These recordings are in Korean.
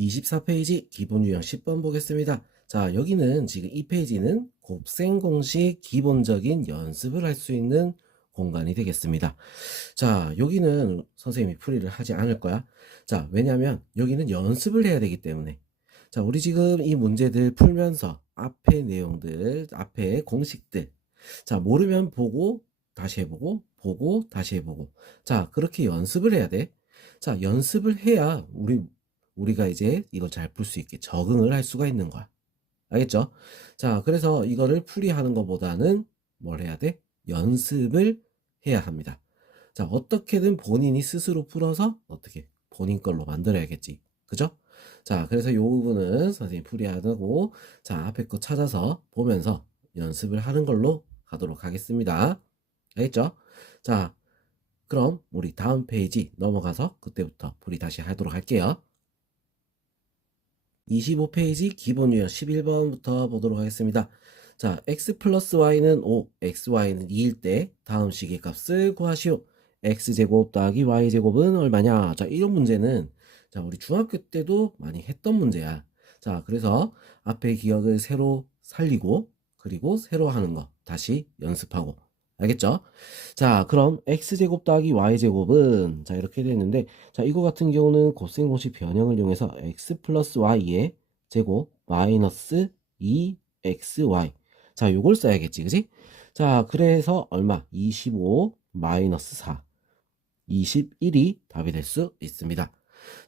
24페이지 기본 유형 10번 보겠습니다. 자, 여기는 지금 이 페이지는 곱셈 공식 기본적인 연습을 할 수 있는 공간이 되겠습니다. 자, 여기는 선생님이 풀이를 하지 않을 거야. 자, 왜냐면 여기는 연습을 해야 되기 때문에. 자, 우리 지금 이 문제들 풀면서 앞에 내용들, 앞에 공식들. 자, 모르면 보고 다시 해보고, 보고 다시 해보고. 자, 그렇게 연습을 해야 돼. 자, 연습을 해야 우리가 이제 이걸 잘 풀 수 있게 적응을 할 수가 있는 거야. 알겠죠? 자, 그래서 이거를 풀이하는 것보다는 뭘 해야 돼? 연습을 해야 합니다. 자, 어떻게든 본인이 스스로 풀어서 어떻게 본인 걸로 만들어야겠지. 그죠? 자, 그래서 요 부분은 선생님 풀이하고, 자, 앞에 거 찾아서 보면서 연습을 하는 걸로 가도록 하겠습니다. 알겠죠? 자, 그럼 우리 다음 페이지 넘어가서 그때부터 풀이 다시 하도록 할게요. 25페이지 기본 유형 11번부터 보도록 하겠습니다. 자, x 플러스 y는 5, xy는 2일 때 다음 식의 값을 구하시오. x제곱 더하기 y제곱은 얼마냐? 자, 이런 문제는 자, 우리 중학교 때도 많이 했던 문제야. 자, 그래서 앞에 기억을 새로 살리고 그리고 새로 하는 거 다시 연습하고. 알겠죠? 자, 그럼 x제곱 더하기 y제곱은 자, 이렇게 되는데 자, 이거 같은 경우는 곱셈 공식 변형을 이용해서 x 플러스 y의 제곱 마이너스 2xy. 자, 요걸 써야겠지, 그지? 자, 그래서 얼마? 25 마이너스 4. 21이 답이 될 수 있습니다.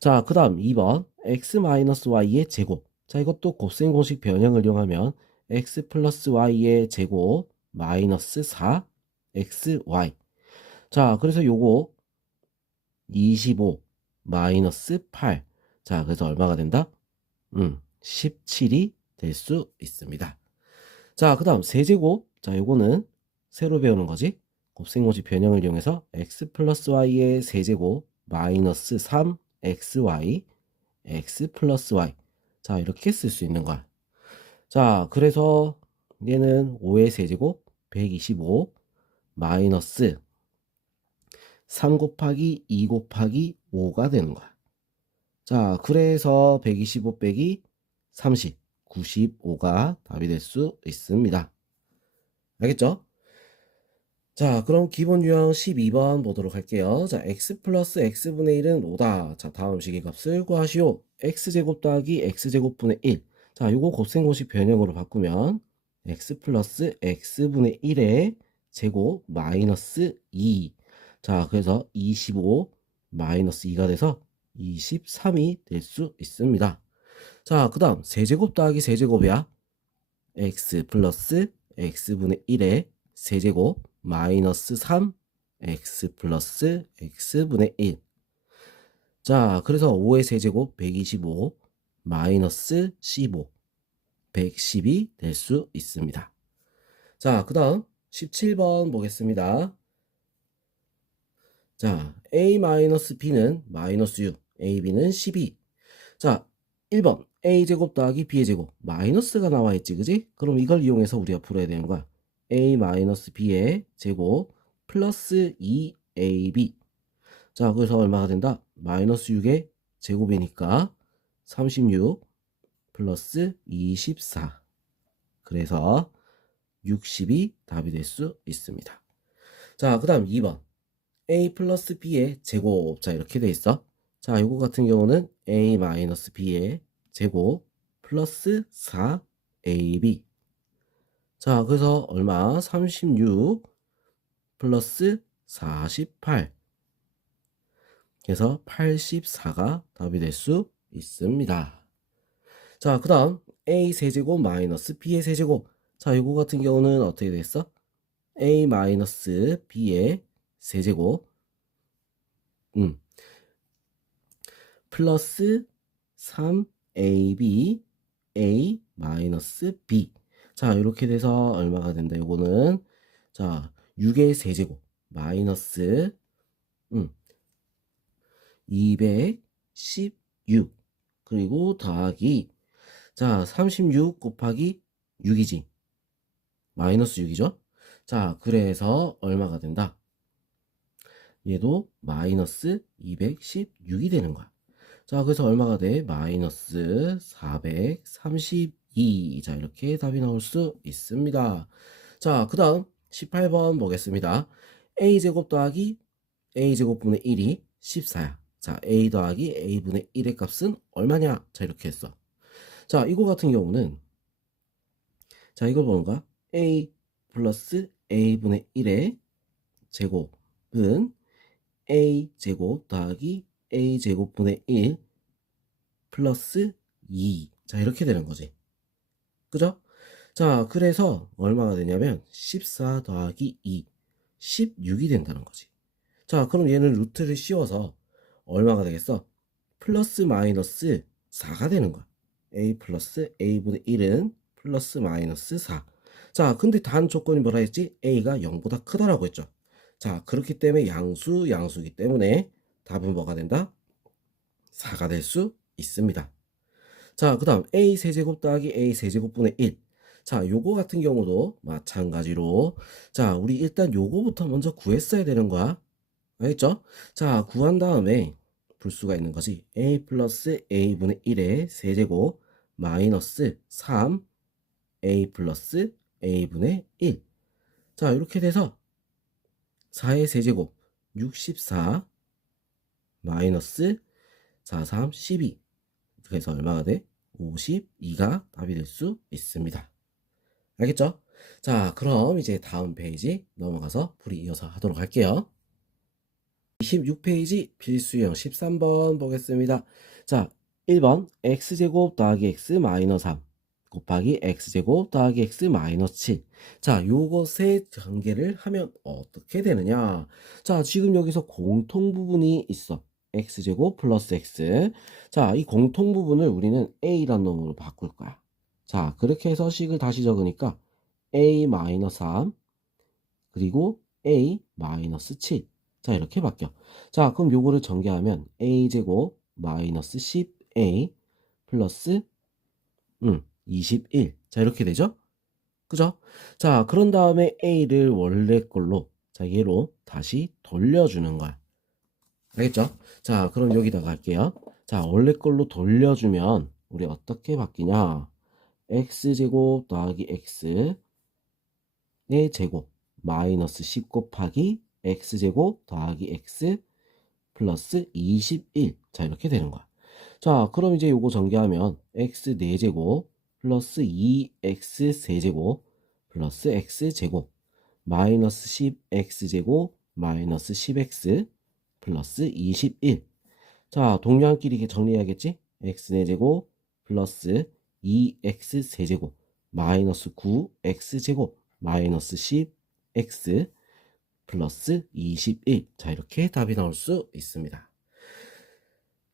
자, 그 다음 2번 x 마이너스 y의 제곱. 자, 이것도 곱셈 공식 변형을 이용하면 x 플러스 y의 제곱 마이너스 4 xy. 자, 그래서 요거 25 마이너스 8. 자, 그래서 얼마가 된다? 17이 될 수 있습니다. 자, 그 다음 세제곱. 자, 요거는 새로 배우는 거지. 곱셈공식 변형을 이용해서 x 플러스 y의 세제곱 마이너스 3xy x 플러스 y. 자, 이렇게 쓸 수 있는 거야. 자, 그래서 얘는 5의 세제곱 125 마이너스 3 곱하기 2 곱하기 5가 되는 거야. 자, 그래서 125 빼기 30, 95가 답이 될 수 있습니다. 알겠죠? 자, 그럼 기본 유형 12번 보도록 할게요. 자, x 플러스 x분의 1은 5다. 자, 다음 식의 값을 구하시오. x제곱 더하기 x제곱분의 1. 자, 요거 곱셈 공식 변형으로 바꾸면 x 플러스 x분의 1의 제곱 마이너스 2. 자, 그래서 25 마이너스 2가 돼서 23이 될 수 있습니다. 자, 그 다음 세제곱 더하기 세제곱이야. x 플러스 x분의 1의 세제곱 마이너스 3 x 플러스 x분의 1. 자, 그래서 5의 세제곱 125 마이너스 15 110이 될 수 있습니다. 자, 그 다음 17번 보겠습니다. 자, a-b는 마이너스 6, ab는 12. 자, 1번 a제곱 더하기 b의 제곱 마이너스가 나와 있지, 그지? 그럼 이걸 이용해서 우리가 풀어야 되는 거야. a-b의 제곱 플러스 2ab. 자, 그래서 얼마가 된다? 마이너스 6의 제곱이니까 36 플러스 24. 그래서 60이 답이 될 수 있습니다. 자, 그 다음 2번 a 플러스 b의 제곱. 자, 이렇게 돼 있어. 자, 요거 같은 경우는 a 마이너스 b의 제곱 플러스 4ab. 자, 그래서 얼마? 36 플러스 48. 그래서 84가 답이 될 수 있습니다. 자, 그 다음 a 세제곱 마이너스 b의 세제곱. 자, 요거 같은 경우는 어떻게 됐어? a 마이너스 b의 세제곱 플러스 3ab a 마이너스 b. 자, 이렇게 돼서 얼마가 된다? 요거는 자, 6의 세제곱 마이너스 216 그리고 더하기 자, 36 곱하기 6이지. 마이너스 6이죠. 자, 그래서 얼마가 된다? 얘도 마이너스 216이 되는 거야. 자, 그래서 얼마가 돼? 마이너스 432. 자, 이렇게 답이 나올 수 있습니다. 자, 그 다음 18번 보겠습니다. a제곱 더하기 a제곱분의 1이 14야. 자, a 더하기 a분의 1의 값은 얼마냐? 자, 이렇게 했어. 자, 이거 같은 경우는 자, 이걸 보는가? a 플러스 a분의 1의 제곱은 a제곱 더하기 a제곱분의 1 플러스 2. 자, 이렇게 되는 거지. 그죠? 자, 그래서 얼마가 되냐면 14 더하기 2, 16이 된다는 거지. 자, 그럼 얘는 루트를 씌워서 얼마가 되겠어? 플러스 마이너스 4가 되는 거야. a 플러스 a분의 1은 플러스 마이너스 4. 자, 근데 단 조건이 뭐라 했지? a가 0보다 크다라고 했죠. 자, 그렇기 때문에 양수이기 때문에 답은 뭐가 된다? 4가 될 수 있습니다. 자, 그 다음 a 세제곱 더하기 a 세제곱분의 1. 자, 요거 같은 경우도 마찬가지로 자, 우리 일단 요거부터 먼저 구했어야 되는 거야. 알겠죠? 자, 구한 다음에 불수가 있는 거지. a 플러스 a분의 1의 세제곱 마이너스 3 a 플러스 a분의 1. 자, 이렇게 돼서 4의 세제곱 64 마이너스 4, 3, 12. 그래서 얼마가 돼? 52가 답이 될 수 있습니다. 알겠죠? 자, 그럼 이제 다음 페이지 넘어가서 풀이 이어서 하도록 할게요. 26페이지 필수형 13번 보겠습니다. 자, 1번 x제곱 더하기 x 마이너스 3 곱하기 x제곱 더하기 x 마이너스 7. 자, 요것의 전개를 하면 어떻게 되느냐? 자, 지금 여기서 공통 부분이 있어. x제곱 플러스 x. 자, 이 공통 부분을 우리는 a란 놈으로 바꿀 거야. 자, 그렇게 해서 식을 다시 적으니까 a 마이너스 3 그리고 a 마이너스 7. 자, 이렇게 바뀌어. 자, 그럼 요거를 전개하면 a제곱 마이너스 10a 플러스 21. 자, 이렇게 되죠? 그죠? 자, 그런 다음에 a를 원래 걸로 자, 얘로 다시 돌려주는 거야. 알겠죠? 자, 그럼 여기다가 할게요. 자, 원래 걸로 돌려주면 우리 어떻게 바뀌냐? x제곱 더하기 x의 제곱 마이너스 10 곱하기 x제곱 더하기 x 플러스 21. 자, 이렇게 되는 거야. 자, 그럼 이제 요거 전개하면 x 4제곱 플러스 2x 세제곱 플러스 x제곱 마이너스 10x제곱 마이너스 10x 플러스 21. 자, 동량끼리 정리해야겠지? x 4제곱 플러스 2x 세제곱 마이너스 9x제곱 마이너스 10x 플러스 21. 자, 이렇게 답이 나올 수 있습니다.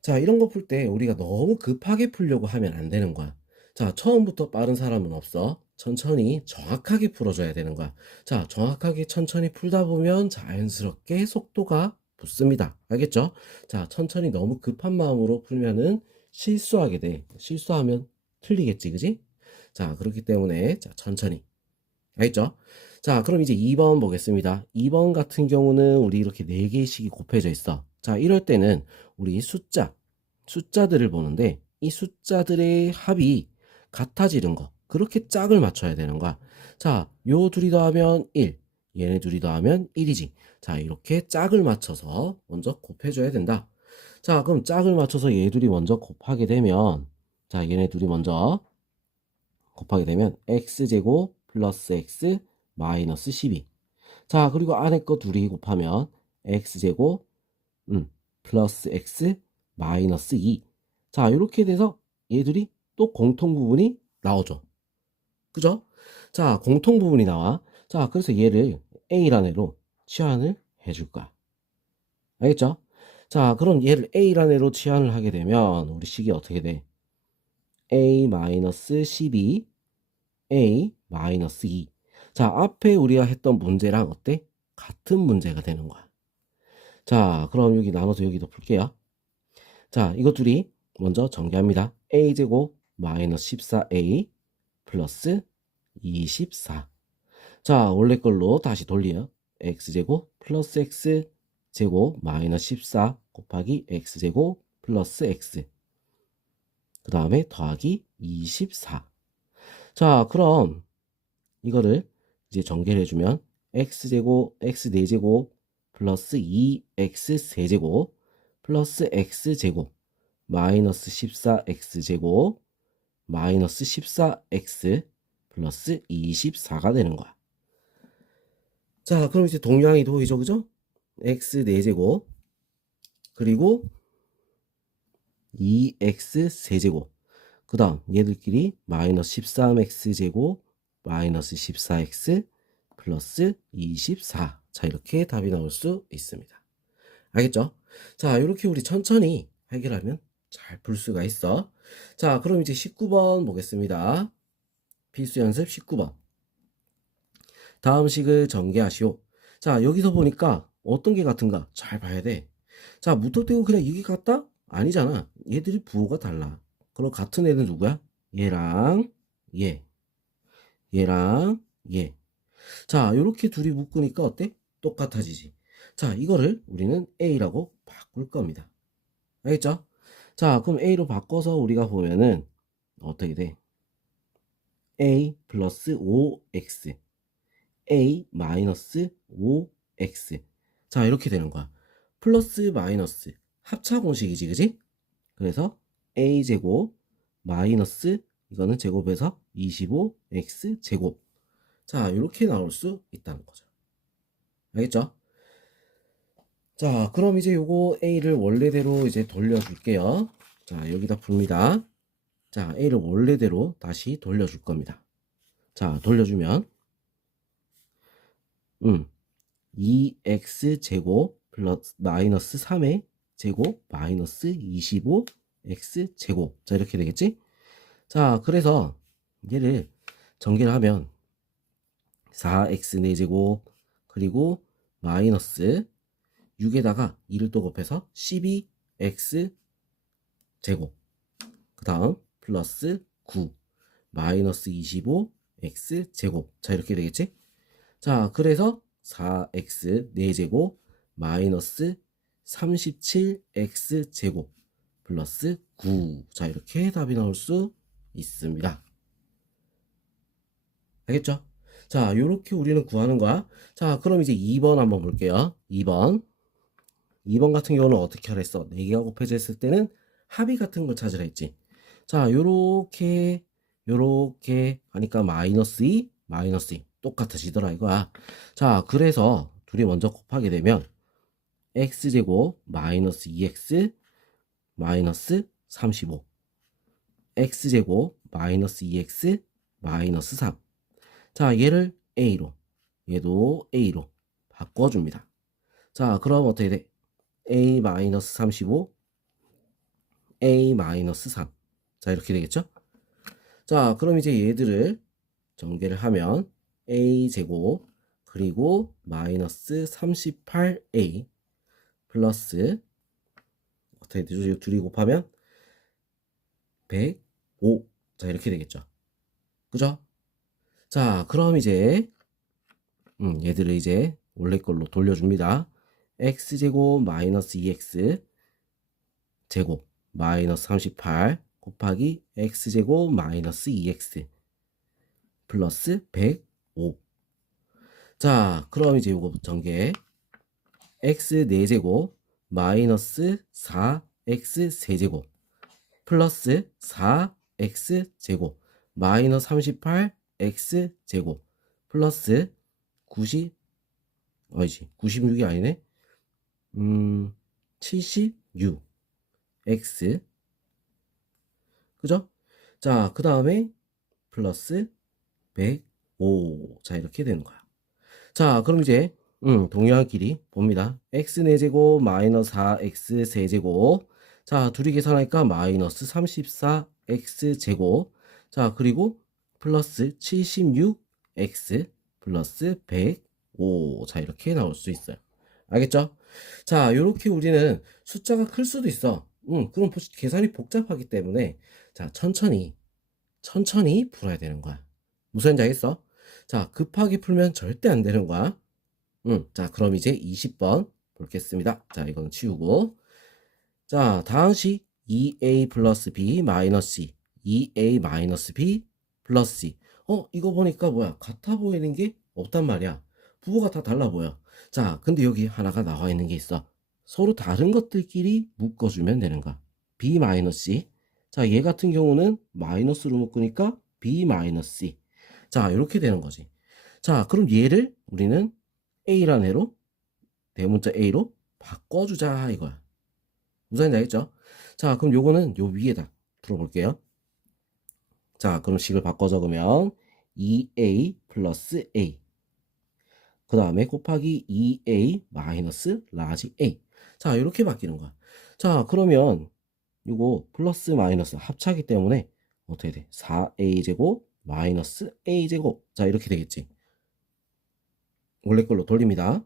자, 이런 거 풀 때 우리가 너무 급하게 풀려고 하면 안 되는 거야. 자, 처음부터 빠른 사람은 없어. 천천히 정확하게 풀어줘야 되는 거야. 자, 정확하게 천천히 풀다 보면 자연스럽게 속도가 붙습니다. 알겠죠? 자, 천천히 너무 급한 마음으로 풀면은 실수하게 돼. 실수하면 틀리겠지, 그지? 자, 그렇기 때문에 자, 천천히. 알겠죠? 자, 그럼 이제 2번 보겠습니다. 2번 같은 경우는 우리 이렇게 4개씩이 곱해져 있어. 자, 이럴 때는 우리 숫자들을 보는데 이 숫자들의 합이 같아지는 거. 그렇게 짝을 맞춰야 되는 거야. 자, 요 둘이 더하면 1. 얘네 둘이 더하면 1이지. 자, 이렇게 짝을 맞춰서 먼저 곱해줘야 된다. 자, 그럼 짝을 맞춰서 얘 둘이 먼저 곱하게 되면 자, 얘네 둘이 먼저 곱하게 되면 x제곱 플러스 x 마이너스 12. 자, 그리고 안에 거 둘이 곱하면 x제곱 플러스 x 마이너스 2. 자, 이렇게 돼서 얘들이 또 공통 부분이 나오죠. 그죠? 자, 공통 부분이 나와. 자, 그래서 얘를 A란 애로 치환을 해줄 거야. 알겠죠? 자, 그럼 얘를 A란 애로 치환을 하게 되면 우리 식이 어떻게 돼? A 마이너스 12 A 마이너스 2. 자, 앞에 우리가 했던 문제랑 어때? 같은 문제가 되는 거야. 자, 그럼 여기 나눠서 여기도 풀게요. 자, 이것 둘이 먼저 전개합니다. a제곱 마이너스 14a 플러스 24. 자, 원래 걸로 다시 돌려요. x제곱 플러스 x제곱 마이너스 14 곱하기 x제곱 플러스 x. 그 다음에 더하기 24. 자, 그럼 이거를 이제 전개를 해주면 x제곱, x 4제곱 플러스 2x 세제곱 플러스 x제곱 마이너스 14x제곱 마이너스 14x 플러스 24가 되는 거야. 자, 그럼 이제 동량이 도이죠, 그죠? x 4제곱 그리고 2x 세제곱 그 다음 얘들끼리 마이너스 13x제곱 마이너스 14x 플러스 24. 자, 이렇게 답이 나올 수 있습니다. 알겠죠? 자, 이렇게 우리 천천히 해결하면 잘 풀 수가 있어. 자, 그럼 이제 19번 보겠습니다. 필수 연습 19번. 다음 식을 전개하시오. 자, 여기서 보니까 어떤 게 같은가 잘 봐야 돼. 자, 무턱대고 그냥 이게 같다? 아니잖아. 얘들이 부호가 달라. 그럼 같은 애는 누구야? 얘랑 얘, 얘랑 얘. 자, 이렇게 둘이 묶으니까 어때? 똑같아지지. 자, 이거를 우리는 A라고 바꿀 겁니다. 알겠죠? 자, 그럼 A로 바꿔서 우리가 보면은 어떻게 돼? A 플러스 5X A 마이너스 5X. 자, 이렇게 되는 거야. 플러스 마이너스 합차 공식이지, 그지? 그래서 A제곱 마이너스 이거는 제곱해서 25X 제곱. 자, 이렇게 나올 수 있다는 거죠. 알겠죠? 자, 그럼 이제 요거 A를 원래대로 이제 돌려줄게요. 자, 여기다 풉니다. 자, A를 원래대로 다시 돌려줄 겁니다. 자, 돌려주면 2x 제곱 플러스 마이너스 3의 제곱 마이너스 25x 제곱. 자, 이렇게 되겠지? 자, 그래서 얘를 전개를 하면 4x 4제곱 그리고 마이너스 6에다가 2를 또 곱해서 12x 제곱 그 다음 플러스 9 마이너스 25x 제곱. 자, 이렇게 되겠지? 자, 그래서 4x 4제곱 마이너스 37x 제곱 플러스 9. 자, 이렇게 답이 나올 수 있습니다. 알겠죠? 자, 요렇게 우리는 구하는 거야. 자, 그럼 이제 2번 한번 볼게요. 2번 같은 경우는 어떻게 하랬어? 4개가 곱해져 있을 때는 합의 같은 걸 찾으라 했지. 자, 요렇게 하니까 마이너스 2 똑같아지더라 이거야. 자, 그래서 둘이 먼저 곱하게 되면 x제곱 마이너스 2x 마이너스 35 x제곱 마이너스 2x 마이너스 3. 자, 얘를 a로 얘도 a로 바꿔줍니다. 자, 그럼 어떻게 돼? a 마이너스 35 a 마이너스 3. 자, 이렇게 되겠죠? 자, 그럼 이제 얘들을 전개를 하면 a제곱 그리고 마이너스 38a 플러스 어떻게 되죠? 둘이 곱하면 105. 자, 이렇게 되겠죠. 그죠? 자, 그럼 이제 얘들을 이제 원래 걸로 돌려줍니다. x제곱 마이너스 2x 제곱 마이너스 38 곱하기 x제곱 마이너스 2x 플러스 105. 자, 그럼 이제 요거 전개 x 4제곱 마이너스 4x 세제곱 플러스 4x 제곱 마이너스 38x 제곱 플러스 90 아니지 96이 아니네 76 x 그죠? 자, 그 다음에 플러스 105. 자, 이렇게 되는 거야. 자, 그럼 이제 동일한 길이 봅니다. x 4제곱 마이너스 4x 세제곱. 자, 둘이 계산하니까 마이너스 34x 제곱. 자, 그리고 플러스 76x 플러스 105. 자, 이렇게 나올 수 있어요. 알겠죠? 자, 요렇게 우리는 숫자가 클 수도 있어. 그럼 계산이 복잡하기 때문에 자, 천천히 풀어야 되는 거야. 무슨 말인지 알겠어? 자, 급하게 풀면 절대 안 되는 거야. 자, 그럼 이제 20번 보겠습니다. 자, 이거는 치우고 자, 다항식 2a 플러스 b 마이너스 c, 2a 마이너스 b 플러스 c. 이거 보니까 뭐야? 같아 보이는 게 없단 말이야. 부호가 다 달라 보여. 자, 근데 여기 하나가 나와 있는 게 있어. 서로 다른 것들끼리 묶어주면 되는 거야. b 마이너스 c. 자, 얘 같은 경우는 마이너스로 묶으니까 b 마이너스 c. 자, 이렇게 되는 거지. 자, 그럼 얘를 우리는 a라는 애로, 대문자 a로 바꿔주자 이거야. 무슨 말인지 알겠죠? 자, 그럼 요거는 요 위에다 풀어볼게요. 자, 그럼 식을 바꿔 적으면 2a 플러스 a, 그 다음에 곱하기 2a 마이너스 라지 a. 자, 이렇게 바뀌는 거야. 자, 그러면 요거 플러스 마이너스 합차기 때문에 어떻게 돼? 4a 제곱 마이너스 a 제곱. 자, 이렇게 되겠지. 원래 걸로 돌립니다.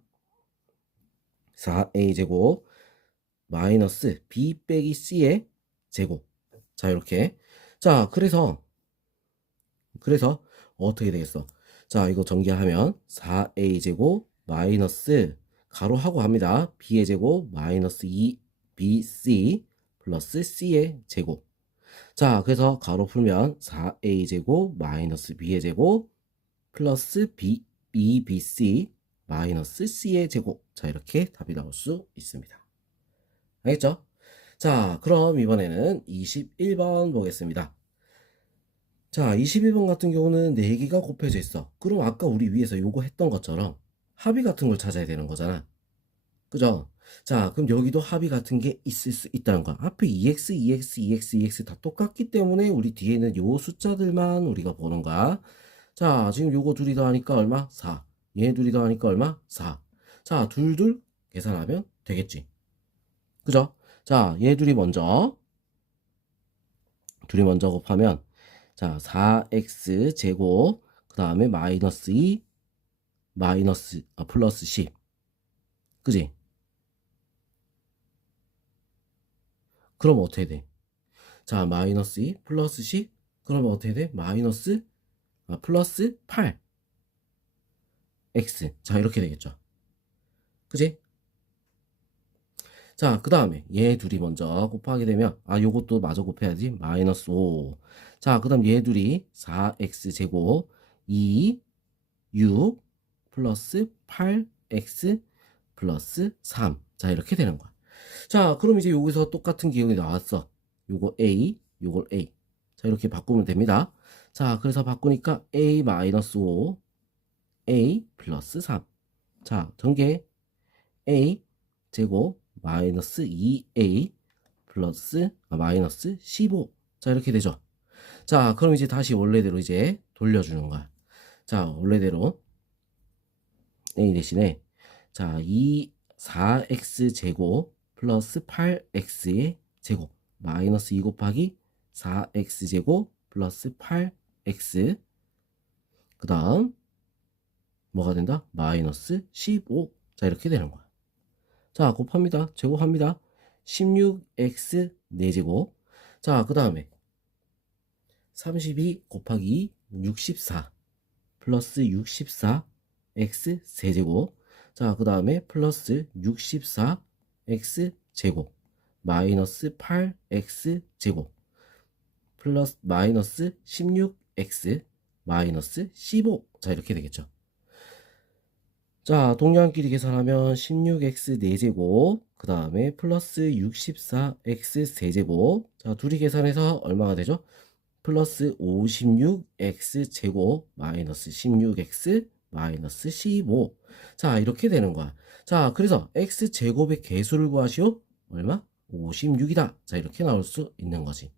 4a 제곱 마이너스 b 빼기 c의 제곱. 자, 이렇게. 자, 그래서 어떻게 되겠어? 자, 이거 전개하면 4a 제곱 마이너스 가로하고 합니다. b의 제곱 마이너스 2bc 플러스 c의 제곱. 자, 그래서 가로 풀면 4a 제곱 마이너스 b의 제곱 플러스 2bc 마이너스 c의 제곱. 자, 이렇게 답이 나올 수 있습니다. 알겠죠? 자, 그럼 이번에는 21번 보겠습니다. 자, 21번 같은 경우는 4개가 곱해져 있어. 그럼 아까 우리 위에서 요거 했던 것처럼 합의 같은 걸 찾아야 되는 거잖아. 그죠? 자, 그럼 여기도 합의 같은 게 있을 수 있다는 거야. 앞에 2x, 2x, 2x, 2x 다 똑같기 때문에 우리 뒤에 있는 요 숫자들만 우리가 보는 거야. 자, 지금 요거 둘이 더하니까 얼마? 4. 얘 둘이 더하니까 얼마? 4. 자, 둘 계산하면 되겠지. 그죠? 자, 얘 둘이 먼저 곱하면 자, 4x 제곱 그 다음에 마이너스 2 플러스 10. 그지? 그럼 어떻게 돼? 자, 마이너스 2 플러스 10. 그러면 어떻게 돼? 플러스 8 x. 자, 이렇게 되겠죠. 그지? 자, 그 다음에 얘 둘이 먼저 곱하게 되면 요것도 마저 곱해야지. 마이너스 5. 자, 그 다음 얘 둘이 4x 제곱 2 6 플러스 8x 플러스 3. 자, 이렇게 되는 거야. 자, 그럼 이제 여기서 똑같은 기억이 나왔어. 요거 A, 요걸 A. 자, 이렇게 바꾸면 됩니다. 자, 그래서 바꾸니까 A 마이너스 5, A 플러스 3. 자, 전개 A 제곱 마이너스 2A 플러스 마이너스 15. 자, 이렇게 되죠. 자, 그럼 이제 다시 원래대로 이제 돌려주는 거야. 자, 원래대로 A 대신에 자, 4x 제곱 플러스 8x의 제곱 마이너스 2 곱하기 4x 제곱 플러스 8x, 그 다음 뭐가 된다? 마이너스 15. 자, 이렇게 되는 거야. 자, 곱합니다. 제곱합니다. 16x 4제곱. 자, 그 다음에 32 곱하기 64 플러스 64x 세제곱. 자, 그 다음에 플러스 64x 제곱 마이너스 8x 제곱 플러스 마이너스 16x 마이너스 15. 자, 이렇게 되겠죠. 자, 동량끼리 계산하면 16x 4제곱 그 다음에 플러스 64x 세제곱. 자, 둘이 계산해서 얼마가 되죠? 플러스 56x 제곱 마이너스 16x 마이너스 15. 자, 이렇게 되는 거야. 자, 그래서 x 제곱의 개수를 구하시오. 얼마? 56이다. 자, 이렇게 나올 수 있는 거지.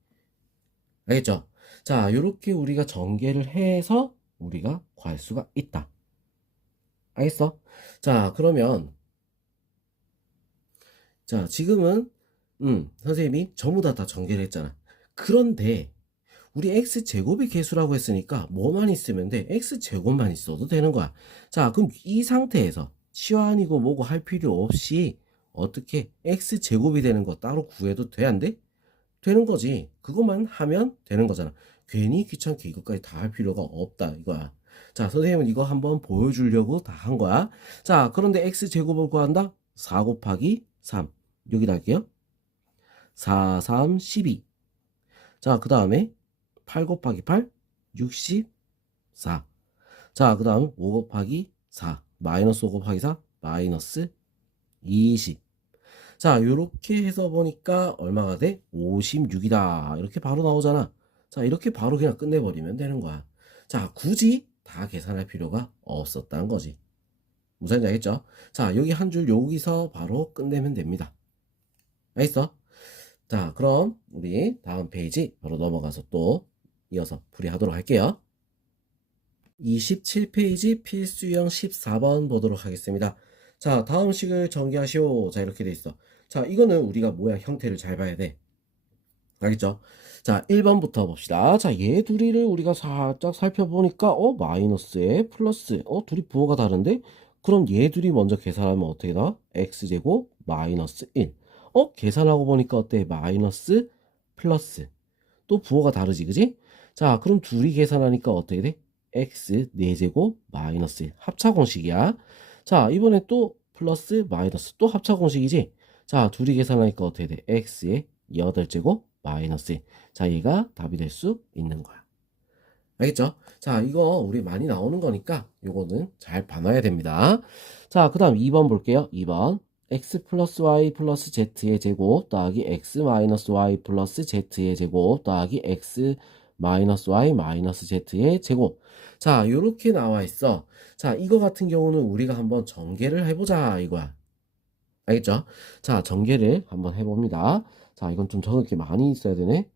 알겠죠? 자, 이렇게 우리가 전개를 해서 우리가 구할 수가 있다. 알겠어? 자, 그러면 자, 지금은 선생님이 전부 다 전개를 했잖아. 그런데 우리 x제곱의 개수라고 했으니까 뭐만 있으면 돼? x제곱만 있어도 되는 거야. 자, 그럼 이 상태에서 치환이고 뭐고 할 필요 없이 어떻게 x제곱이 되는 거 따로 구해도 돼? 안 돼? 되는 거지. 그것만 하면 되는 거잖아. 괜히 귀찮게 이것까지 다 할 필요가 없다 이거야. 자, 선생님은 이거 한번 보여주려고 다 한 거야. 자, 그런데 x제곱을 구한다? 4 곱하기 3. 여기다 할게요. 4, 3, 12. 자, 그 다음에 8 곱하기 8, 64. 자, 그 다음 5 곱하기 4, 마이너스 5 곱하기 4, 마이너스 20. 자, 요렇게 해서 보니까 얼마가 돼? 56이다. 이렇게 바로 나오잖아. 자, 이렇게 바로 그냥 끝내버리면 되는 거야. 자, 굳이 다 계산할 필요가 없었다는 거지. 무슨 말인지 알겠죠? 자, 여기 한 줄 여기서 바로 끝내면 됩니다. 알겠어? 자, 그럼 우리 다음 페이지 바로 넘어가서 또 이어서 풀이하도록 할게요. 27페이지 필수형 14번 보도록 하겠습니다. 자, 다음 식을 전개하시오. 자, 이렇게 돼 있어. 자, 이거는 우리가 뭐야? 형태를 잘 봐야 돼. 알겠죠? 자, 1번부터 봅시다. 자, 얘 둘이를 우리가 살짝 살펴보니까, 마이너스에 플러스, 둘이 부호가 다른데? 그럼 얘 둘이 먼저 계산하면 어떻게 나? x제곱 마이너스 1. 계산하고 보니까 어때? 마이너스 플러스. 또 부호가 다르지, 그지? 자, 그럼 둘이 계산하니까 어떻게 돼? x 4제곱 마이너스 1. 합차 공식이야. 자, 이번에 또 플러스 마이너스 또 합차 공식이지? 자, 둘이 계산하니까 어떻게 돼? x의 8제곱 마이너스 1. 자, 얘가 답이 될 수 있는 거야. 알겠죠? 자, 이거 우리 많이 나오는 거니까 요거는 잘 봐놔야 됩니다. 자, 그 다음 2번 볼게요. 2번. x 플러스 y 플러스 z의 제곱 더하기 x 마이너스 y 플러스 z의 제곱 더하기 x 마이너스 y 마이너스 z의 제곱. 자, 요렇게 나와 있어. 자, 이거 같은 경우는 우리가 한번 전개를 해보자 이거야. 알겠죠? 자, 전개를 한번 해봅니다. 자, 이건 좀 적을 게 많이 있어야 되네.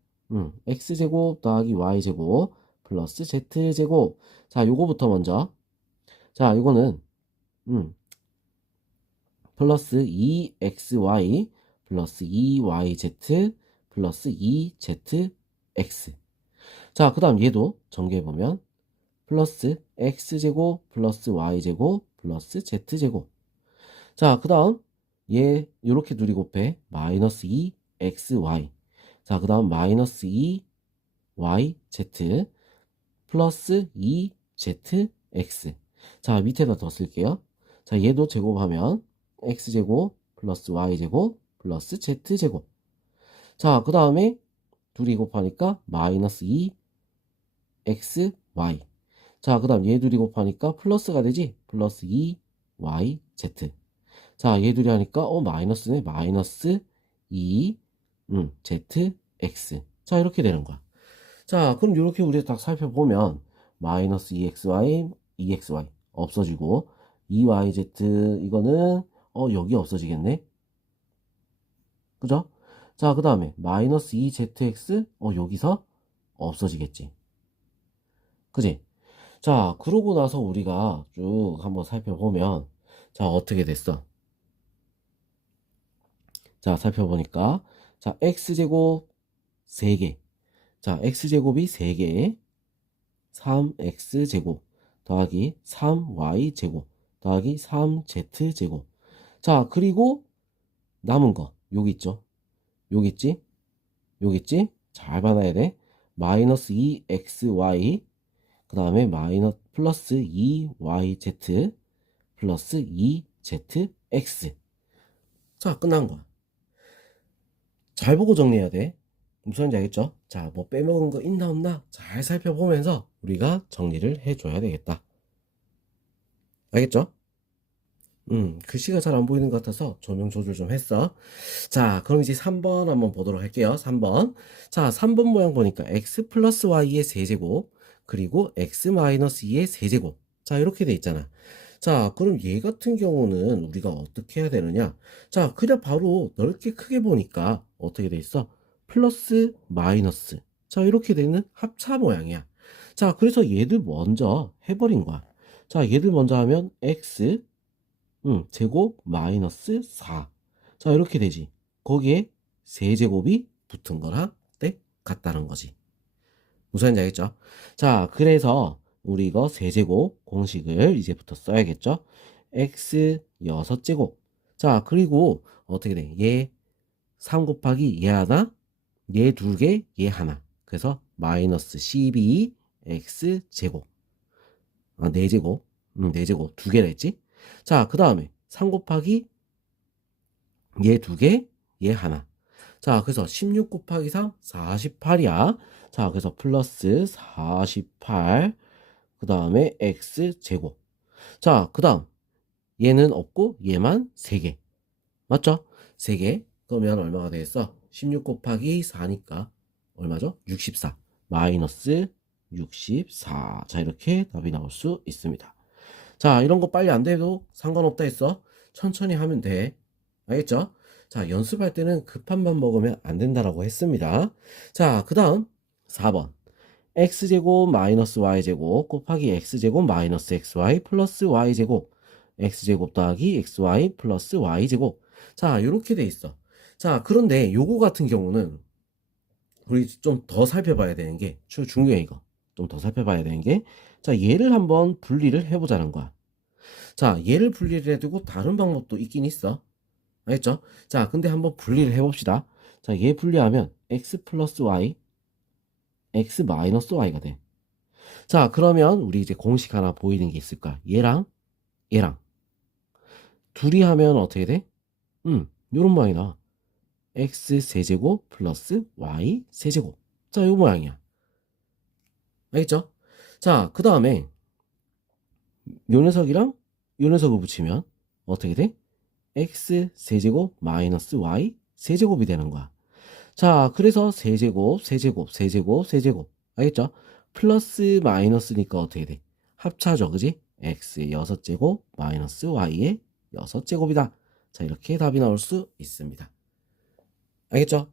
x제곱 더하기 y제곱 플러스 z제곱. 자, 요거부터 먼저. 자, 요거는 플러스 2xy 플러스 2yz 플러스 2zx. 자, 그 다음 얘도 전개해보면 플러스 x제곱 플러스 y제곱 플러스 z제곱. 자, 그 다음 얘 요렇게 둘이 곱해 마이너스 2xy. 자, 그 다음 마이너스 2yz 플러스 2zx. 자, 밑에다 더 쓸게요. 자, 얘도 제곱하면 x제곱 플러스 y제곱 플러스 z제곱. 자, 그 다음에 둘이 곱하니까 마이너스 2xy. 자, 그 다음 얘 둘이 곱하니까 플러스가 되지? 플러스 2yz. 자, 얘 둘이 하니까 마이너스네. 마이너스 2zx. 자, 이렇게 되는 거야. 자, 그럼 이렇게 우리가 딱 살펴보면 마이너스 2xy 없어지고 2yz 이거는 여기 없어지겠네. 그죠? 자, 그 다음에 마이너스 2zx 여기서 없어지겠지. 그지? 자, 그러고 나서 우리가 쭉 한번 살펴보면 자, 어떻게 됐어? 자, 살펴보니까 자, x제곱 3개. 자, x제곱이 3개. 3x제곱 더하기 3y제곱 더하기 3z제곱. 자, 그리고 남은 거 여기 있죠? 여기 있지? 여기 있지? 잘 봐놔야 돼. 마이너스 2xy 그 다음에 마이너스 플러스 2yz 플러스 2zx. 자, 끝난 거야. 잘 보고 정리해야 돼. 무슨 말인지 알겠죠? 자, 뭐 빼먹은 거 있나 없나 잘 살펴보면서 우리가 정리를 해줘야 되겠다. 알겠죠? 글씨가 잘 안 보이는 것 같아서 조명 조절 좀 했어. 자, 그럼 이제 3번 한번 보도록 할게요. 3번. 자, 3번 모양 보니까 x 플러스 y의 세제곱 그리고 x 마이너스 2의 세제곱. 자, 이렇게 돼 있잖아. 자, 그럼 얘 같은 경우는 우리가 어떻게 해야 되느냐? 자, 그냥 바로 넓게 크게 보니까 어떻게 돼 있어? 플러스 마이너스. 자, 이렇게 되는 합차 모양이야. 자, 그래서 얘들 먼저 해버린 거야. 자, 얘들 먼저 하면 x 제곱 마이너스 4. 자, 이렇게 되지. 거기에 세제곱이 붙은 거랑 같다는 거지. 무슨 말인지 알겠죠? 자, 그래서 우리 이거 세제곱 공식을 이제부터 써야겠죠? x 6제곱. 자, 그리고 어떻게 돼? 얘 3 곱하기 얘 하나, 얘 2개, 얘 하나. 그래서 마이너스 12x 제곱. 아, 4제곱. 4제곱 2개라 했지? 자, 그 다음에 3 곱하기 얘 2개, 얘 하나. 자, 그래서 16 곱하기 3, 48이야. 자, 그래서 플러스 48. 그 다음에 x제곱. 자, 그 다음 얘는 없고 얘만 3개. 맞죠? 3개. 그러면 얼마가 되겠어? 16 곱하기 4니까 얼마죠? 64. 마이너스 64. 자, 이렇게 답이 나올 수 있습니다. 자, 이런 거 빨리 안 돼도 상관없다 했어. 천천히 하면 돼. 알겠죠? 자, 연습할 때는 급한 맘 먹으면 안 된다라고 했습니다. 자, 그 다음 4번. x제곱 마이너스 y제곱 곱하기 x제곱 마이너스 xy 플러스 y제곱 x제곱 더하기 xy 플러스 y제곱. 자, 요렇게 돼 있어. 자, 그런데 요거 같은 경우는 우리 좀 더 살펴봐야 되는 게 중요해. 이거 좀 더 살펴봐야 되는 게, 자, 얘를 한번 분리를 해보자는 거야. 자, 얘를 분리를 해두고 다른 방법도 있긴 있어. 알겠죠? 자, 근데 한번 분리를 해봅시다. 자, 얘 분리하면 x 플러스 y, x 마이너스 y가 돼. 자, 그러면 우리 이제 공식 하나 보이는 게 있을까? 얘랑 얘랑 둘이 하면 어떻게 돼? 요런 모양이 나와. x 세제곱 플러스 y 세제곱. 자, 요 모양이야. 알겠죠? 자, 그 다음에 요 녀석이랑 요 녀석을 붙이면 어떻게 돼? x 세제곱 마이너스 y 세제곱이 되는 거야. 자, 그래서 세제곱, 세제곱, 세제곱, 세제곱. 알겠죠? 플러스 마이너스니까 어떻게 돼? 합차죠, 그지? x의 6제곱 마이너스 y의 6제곱이다. 자, 이렇게 답이 나올 수 있습니다. 알겠죠?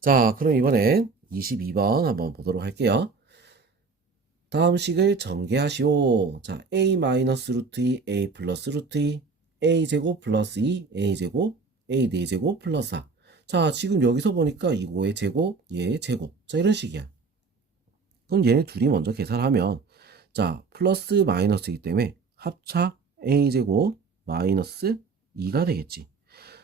자, 그럼 이번엔 22번 한번 보도록 할게요. 다음 식을 전개하시오. 자, a 마이너스 루트 2, a 플러스 루트 2, a 제곱 플러스 2, a 제곱, a 4제곱 플러스 4. 자, 지금 여기서 보니까 이거의 제곱, 얘의 제곱. 자, 이런 식이야. 그럼 얘네 둘이 먼저 계산하면, 자, 플러스 마이너스이기 때문에 합차 a 제곱 마이너스 2가 되겠지.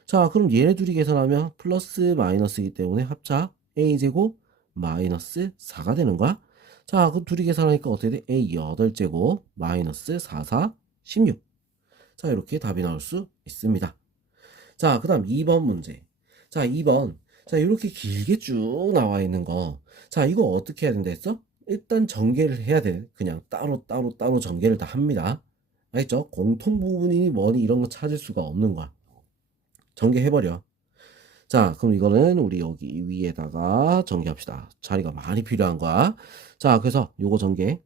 자, 그럼 얘네 둘이 계산하면 플러스 마이너스이기 때문에 합차 a 제곱 마이너스 4가 되는 거야. 자, 그 둘이 계산하니까 어떻게 돼? a 8제곱 마이너스 4, 4, 16. 자, 이렇게 답이 나올 수 있습니다. 자, 그 다음 2번 문제. 자, 2번. 자, 이렇게 길게 쭉 나와 있는 거. 자, 이거 어떻게 해야 된다 했어? 일단 전개를 해야 돼. 그냥 따로 전개를 다 합니다. 알겠죠? 공통 부분이니 뭐니 이런 거 찾을 수가 없는 거야. 전개해버려. 자, 그럼 이거는 우리 여기 위에다가 전개합시다. 자리가 많이 필요한 거야. 자, 그래서 요거 전개.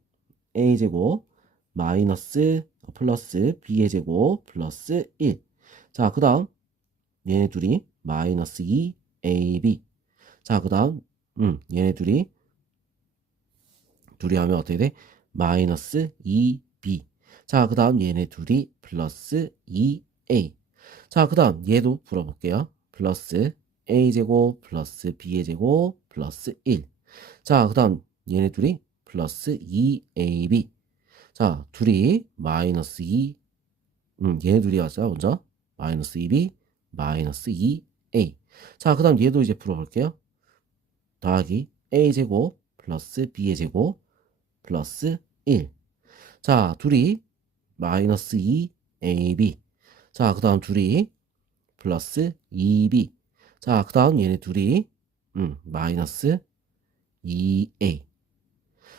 a제곱 마이너스 플러스 b의 제곱 플러스 1. 자, 그 다음 얘네 둘이 마이너스 2ab. 자, 그 다음 얘네 둘이 하면 어떻게 돼? 마이너스 2b. 자, 그 다음 얘네 둘이 플러스 2a. 자, 그 다음 얘도 풀어볼게요. 플러스 a제곱 플러스 b의 제곱 플러스 1. 자, 그 다음 얘네 둘이 플러스 2ab. 자, 둘이 마이너스 2. 얘네 둘이 하자 먼저. 마이너스 2b 마이너스 2a. 자, 그 다음 얘도 이제 풀어볼게요. 더하기 a제곱 플러스 b의 제곱 플러스 1. 자, 둘이 마이너스 2ab. 자, 그 다음 둘이 플러스 2b. 자, 그 다음 얘네 둘이 마이너스 2a.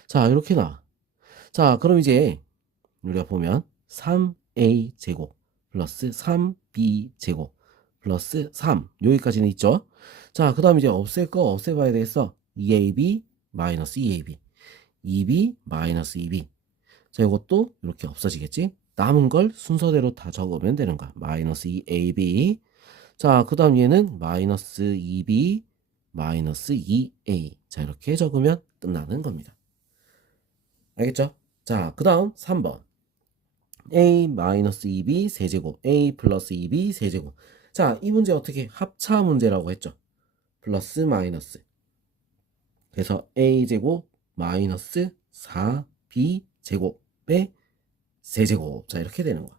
자, 이렇게 나와. 자, 그럼 이제 우리가 보면 3a 제곱 플러스 3b 제곱 플러스 3 여기까지는 있죠. 자, 그 다음 이제 없앨 거 없애봐야 되겠어. 2ab 마이너스 2ab 2b 마이너스 2b. 자, 이것도 이렇게 없어지겠지. 남은 걸 순서대로 다 적으면 되는 거야. 마이너스 2ab. 자, 그 다음 얘는 마이너스 2b 마이너스 2a. 자, 이렇게 적으면 끝나는 겁니다. 알겠죠? 자, 그 다음 3번. a 마이너스 2b 세제곱 a 플러스 2b 세제곱. 자, 이 문제 어떻게 합차 문제라고 했죠? 플러스 마이너스. 그래서 a제곱 마이너스 4b 제곱의 세제곱. 자, 이렇게 되는 거야.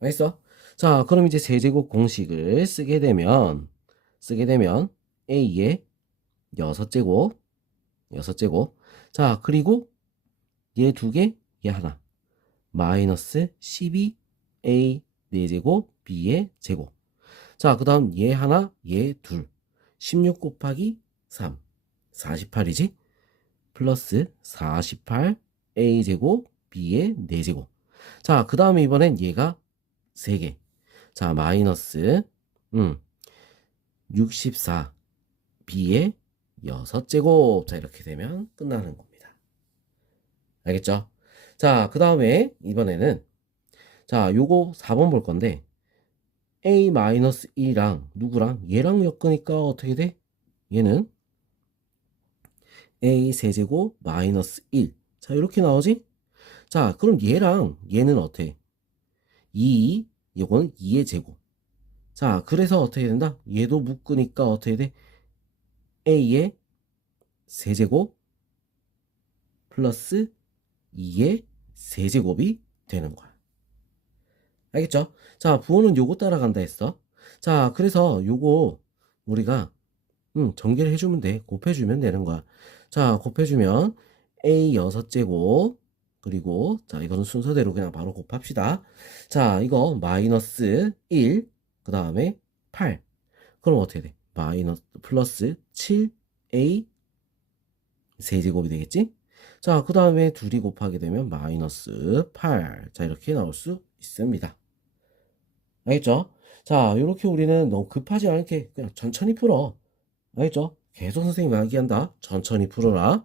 알겠어? 자, 그럼 이제 세제곱 공식을 쓰게 되면 a의 6제곱 자, 그리고 얘 두 개, 얘 하나. 마이너스 12 a 4제곱 b의 제곱. 자, 그 다음 얘 하나, 얘 둘. 16 곱하기 3, 48이지? 플러스 48 a제곱 b의 4제곱. 자, 그 다음에 이번엔 얘가 3개. 자, 마이너스 64 b의 6제곱. 자, 이렇게 되면 끝나는 겁니다. 알겠죠? 자, 그 다음에 이번에는 자, 요거 4번 볼 건데 a-1이랑 누구랑 얘랑 엮으니까 어떻게 돼? 얘는 a 세제곱 마이너스 1. 자, 이렇게 나오지? 자, 그럼 얘랑 얘는 어때? 2, 요거는 2의 제곱. 자, 그래서 어떻게 된다? 얘도 묶으니까 어떻게 돼? a의 세제곱 플러스 2의 세제곱이 되는 거야. 알겠죠? 자, 부호는 요거 따라간다 했어. 자, 그래서 요거 우리가 전개를 해주면 돼. 곱해주면 되는 거야. 자, 곱해주면 a 6제곱 그리고 자, 이거는 순서대로 그냥 바로 곱합시다. 자, 이거 마이너스 1 그 다음에 8. 그럼 어떻게 돼? 마이너스 플러스 7a 세제곱이 되겠지? 자, 그 다음에 둘이 곱하게 되면 마이너스 8. 자, 이렇게 나올 수 있습니다. 알겠죠? 자, 이렇게 우리는 너무 급하지 않게 그냥 천천히 풀어. 알겠죠? 계속 선생님 이야기한다. 천천히 풀어라.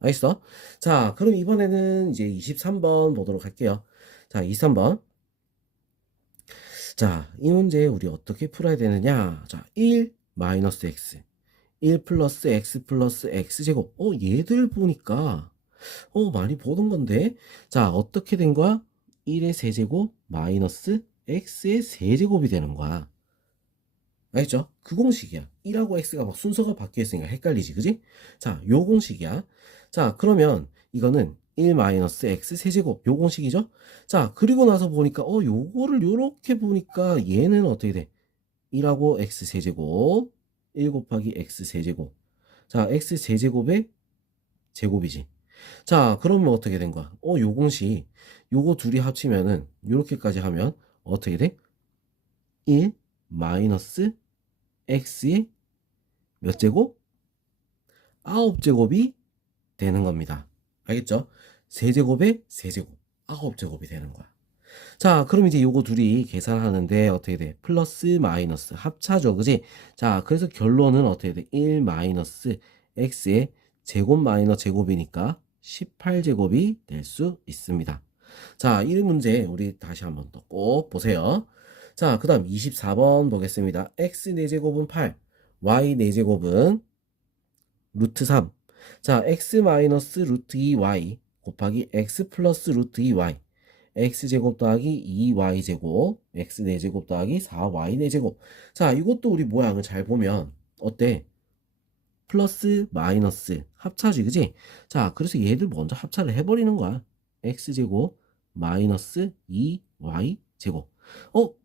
알겠어? 자, 그럼 이번에는 이제 23번 보도록 할게요. 자, 23번. 자, 이 문제 우리 어떻게 풀어야 되느냐? 자, 1 마이너스 x. 1 플러스 x 플러스 x제곱. 얘들 보니까, 많이 보던 건데. 자, 어떻게 된 거야? 1의 세제곱 마이너스 x의 세제곱이 되는 거야. 알겠죠? 그 공식이야. 1하고 x가 막 순서가 바뀌어 있으니까 헷갈리지, 그지? 자, 요 공식이야. 자, 그러면 이거는 1-x 세제곱 요 공식이죠? 자, 그리고 나서 보니까 요거를 요렇게 보니까 얘는 어떻게 돼? 1하고 x 세제곱 1 곱하기 x 세제곱. 자, x 세제곱의 제곱이지. 자, 그러면 어떻게 된 거야? 요 공식 요거 둘이 합치면은 요렇게까지 하면 어떻게 돼? 1 마이너스 x의 몇 제곱? 9제곱이 되는 겁니다. 알겠죠? 세제곱의 세제곱 9제곱이 되는 거야. 자, 그럼 이제 요거 둘이 계산하는데 어떻게 돼? 플러스 마이너스 합차죠, 그지? 자, 그래서 결론은 어떻게 돼? 1 마이너스 x의 제곱 마이너 제곱이니까 18제곱이 될 수 있습니다. 자, 이 문제 우리 다시 한번 또 꼭 보세요. 자, 그 다음 24번 보겠습니다. x 4제곱은 8, y 4제곱은 루트 3. 자, x 마이너스 루트 2y 곱하기 x 플러스 루트 2y. x제곱 더하기 2y제곱, x 4제곱 더하기 4y 4제곱. 자, 이것도 우리 모양을 잘 보면 어때? 플러스 마이너스 합차지, 그지? 자, 그래서 얘들 먼저 합차를 해버리는 거야. x제곱 마이너스 2y제곱.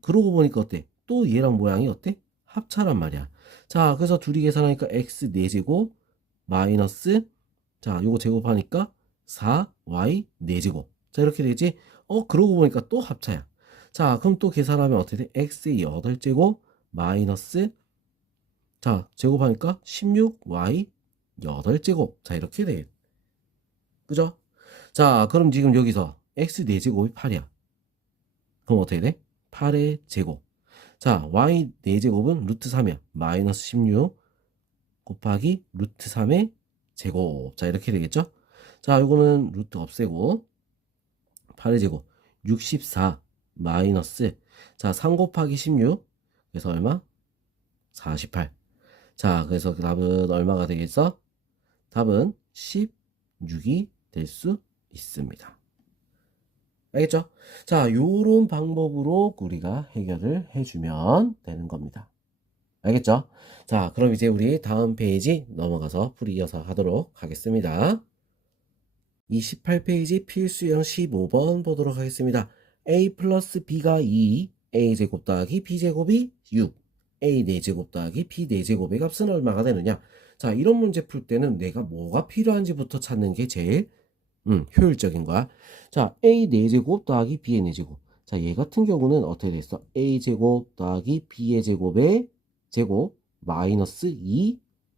그러고 보니까 어때? 또 얘랑 모양이 어때? 합차란 말이야. 자, 그래서 둘이 계산하니까 x 4제곱 마이너스 자, 요거 제곱하니까 4y 4제곱. 자, 이렇게 되지? 그러고 보니까 또 합차야. 자, 그럼 또 계산하면 어떻게 돼? x의 8제곱 마이너스 자, 제곱하니까 16y 8제곱. 자, 이렇게 돼. 그죠? 자, 그럼 지금 여기서 x 4제곱이 8이야. 그럼 어떻게 돼? 8의 제곱. 자, y 4제곱은 루트 3이야. 마이너스 16 곱하기 루트 3의 제곱. 자, 이렇게 되겠죠? 자, 요거는 루트 없애고 8의 제곱 64 마이너스 자, 3 곱하기 16 그래서 얼마? 48. 자, 그래서 그 답은 얼마가 되겠어? 답은 16이 될 수 있습니다. 알겠죠? 자, 요런 방법으로 우리가 해결을 해주면 되는 겁니다. 알겠죠? 자, 그럼 이제 우리 다음 페이지 넘어가서 풀이 이어서 하도록 하겠습니다. 28페이지 필수형 15번 보도록 하겠습니다. a 플러스 b가 2, a제곱 더하기 b제곱이 6, a 4제곱 더하기 b 4제곱의 값은 얼마가 되느냐? 자, 이런 문제 풀 때는 내가 뭐가 필요한지부터 찾는 게 제일 효율적인 거야. 자, a 4제곱 더하기 b의 4제곱. 자, 얘 같은 경우는 어떻게 됐어? a제곱 더하기 b의 제곱의 제곱 마이너스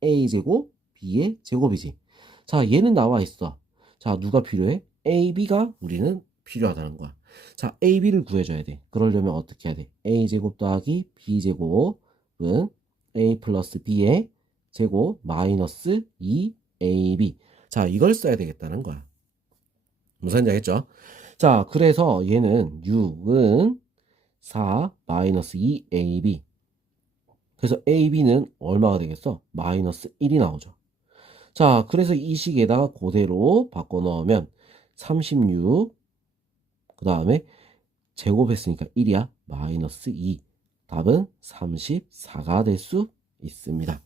2a제곱 b의 제곱이지. 자, 얘는 나와 있어. 자, 누가 필요해? ab가 우리는 필요하다는 거야. 자, ab를 구해줘야 돼. 그러려면 어떻게 해야 돼? a제곱 더하기 b제곱은 a 플러스 b의 제곱 마이너스 2ab. 자, 이걸 써야 되겠다는 거야. 무슨 말인지 알겠죠? 자, 그래서 얘는 6은 4 마이너스 2ab. 그래서 ab는 얼마가 되겠어? 마이너스 1이 나오죠. 자, 그래서 이 식에다가 그대로 바꿔 넣으면 36, 그 다음에 제곱했으니까 1이야. 마이너스 2. 답은 34가 될 수 있습니다.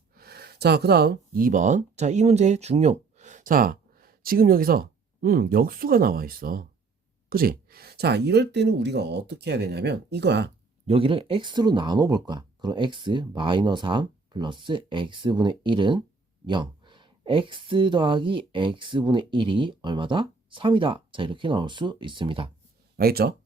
자, 그 다음 2번. 자, 이 문제 중요. 자, 지금 여기서 역수가 나와 있어. 그치? 자, 이럴 때는 우리가 어떻게 해야 되냐면 이거야. 여기를 x로 나눠 볼 거야. 그럼 x 마이너스 3 플러스 x분의 1은 0. x 더하기 x분의 1이 얼마다? 3이다. 자, 이렇게 나올 수 있습니다. 알겠죠?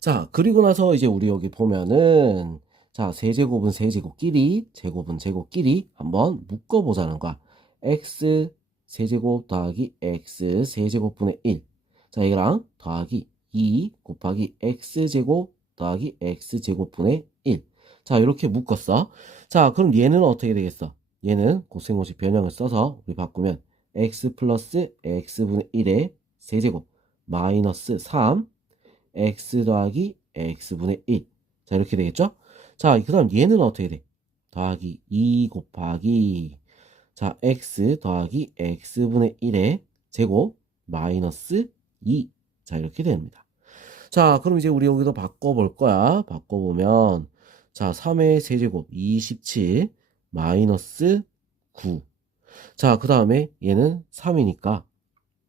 자, 그리고 나서 이제 우리 여기 보면은 자, 세제곱은 세제곱끼리, 제곱은 제곱끼리 한번 묶어보자는 거야. x 세제곱 더하기 x 세제곱분의 1. 자, 이거랑 더하기 2 곱하기 x제곱 더하기 x제곱분의 1. 자, 이렇게 묶었어. 자, 그럼 얘는 어떻게 되겠어? 얘는 고생고식 변형을 써서 우리 바꾸면 x 플러스 x분의 1의 세제곱 마이너스 3 x 더하기 x분의 1. 자, 이렇게 되겠죠? 자, 그 다음 얘는 어떻게 돼? 더하기 2 곱하기 자, x 더하기 x분의 1의 제곱 마이너스 2. 자, 이렇게 됩니다. 자, 그럼 이제 우리 여기도 바꿔볼 거야. 바꿔보면 자, 3의 세제곱 27 마이너스 9. 자, 그 다음에 얘는 3이니까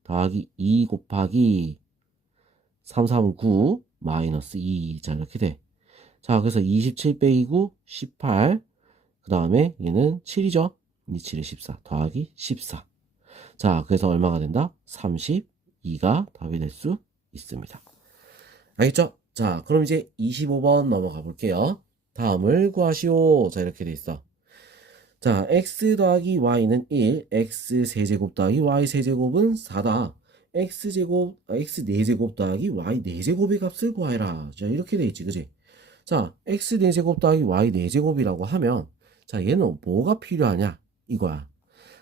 더하기 2 곱하기 3, 3, 9 마이너스 2. 자, 이렇게 돼. 자, 그래서 27 빼기 9 18. 그 다음에 얘는 7이죠. 27에 14 더하기 14. 자, 그래서 얼마가 된다? 32가 답이 될 수 있습니다. 알겠죠? 자, 그럼 이제 25번 넘어가 볼게요. 다음을 구하시오. 자, 이렇게 돼 있어. 자, x 더하기 y는 1, x 세제곱 더하기 y 세제곱은 4다. x제곱, x 4제곱 더하기 y 4제곱의 값을 구하여라. 자, 이렇게 돼 있지, 그지? 자, x 4제곱 더하기 y 4제곱이라고 하면, 자, 얘는 뭐가 필요하냐? 이거야.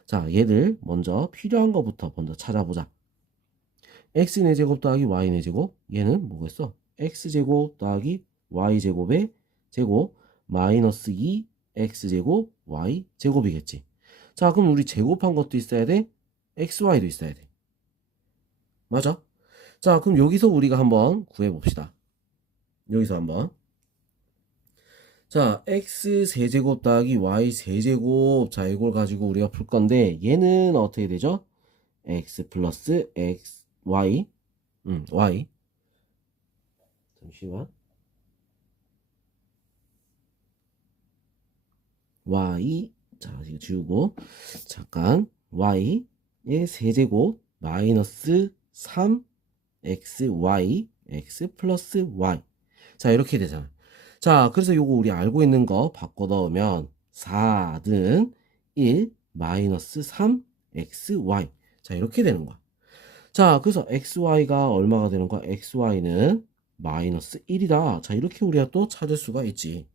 자, 얘들 먼저 필요한 거부터 먼저 찾아보자. x 4제곱 더하기 y 4제곱, 얘는 뭐겠어? x제곱 더하기 y제곱의 제곱 마이너스 2 x제곱 y제곱이겠지. 자, 그럼 우리 제곱한 것도 있어야 돼. xy도 있어야 돼. 맞아? 자, 그럼 여기서 우리가 한번 구해봅시다. 여기서 한번. 자, x 세제곱 더하기 y 세제곱. 자, 이걸 가지고 우리가 풀 건데 얘는 어떻게 되죠? x 플러스 x y y 잠시만 y 자, 이거 지우고 잠깐 y의 세제곱 마이너스 3 xy x 플러스 y. 자, 이렇게 되잖아. 자, 그래서 요거 우리 알고 있는 거 바꿔 넣으면 4는 1 마이너스 3 xy. 자, 이렇게 되는 거야. 자, 그래서 xy가 얼마가 되는 거야? xy는 마이너스 1이다. 자, 이렇게 우리가 또 찾을 수가 있지.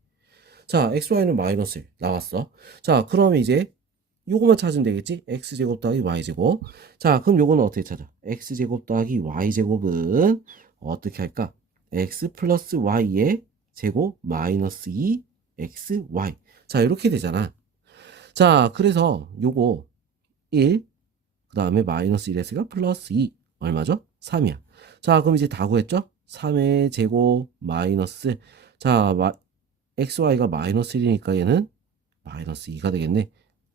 자, xy는 마이너스 1 나왔어. 자, 그러면 이제 요거만 찾으면 되겠지? x제곱 더하기 y제곱. 자, 그럼 요거는 어떻게 찾아? x제곱 더하기 y제곱은 어떻게 할까? x 플러스 y의 제곱 마이너스 2 xy. 자, 이렇게 되잖아. 자, 그래서 요거 1, 그 다음에 마이너스 1했으니까 플러스 2. 얼마죠? 3이야. 자, 그럼 이제 다 구했죠? 3의 제곱 마이너스 자, xy가 마이너스 1이니까 얘는 마이너스 2가 되겠네.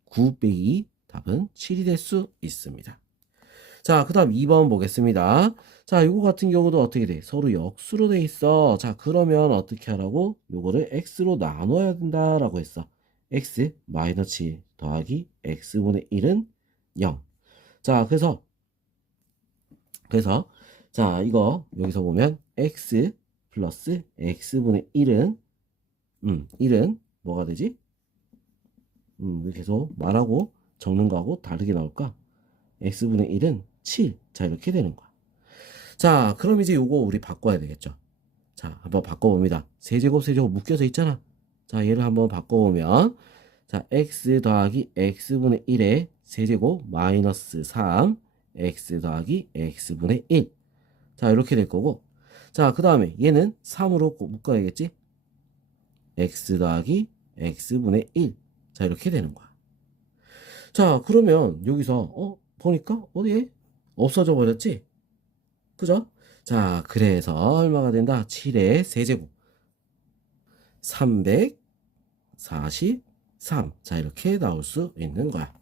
9 빼기 답은 7이 될 수 있습니다. 자, 그 다음 2번 보겠습니다. 자, 이거 같은 경우도 어떻게 돼? 서로 역수로 돼 있어. 자, 그러면 어떻게 하라고? 요거를 x로 나눠야 된다라고 했어. x 마이너스 7 더하기 x분의 1은 0. 자, 그래서 자, 이거 여기서 보면 x 플러스 x분의 1은 1은 뭐가 되지? 왜 계속 말하고 적는 거하고 다르게 나올까? x분의 1은 7. 자, 이렇게 되는 거야. 자, 그럼 이제 요거 우리 바꿔야 되겠죠. 자, 한번 바꿔봅니다. 세제곱 묶여져 있잖아. 자, 얘를 한번 바꿔보면, 자, x 더하기 x분의 1의 세제곱 마이너스 3, x 더하기 x분의 1. 자, 이렇게 될 거고, 자, 그 다음에 얘는 3으로 묶어야겠지? x 더하기 x분의 1. 자, 이렇게 되는 거야. 자, 그러면 여기서 보니까 어디에 없어져 버렸지? 그죠? 자, 그래서 얼마가 된다? 7의 세제곱 343. 자, 이렇게 나올 수 있는 거야.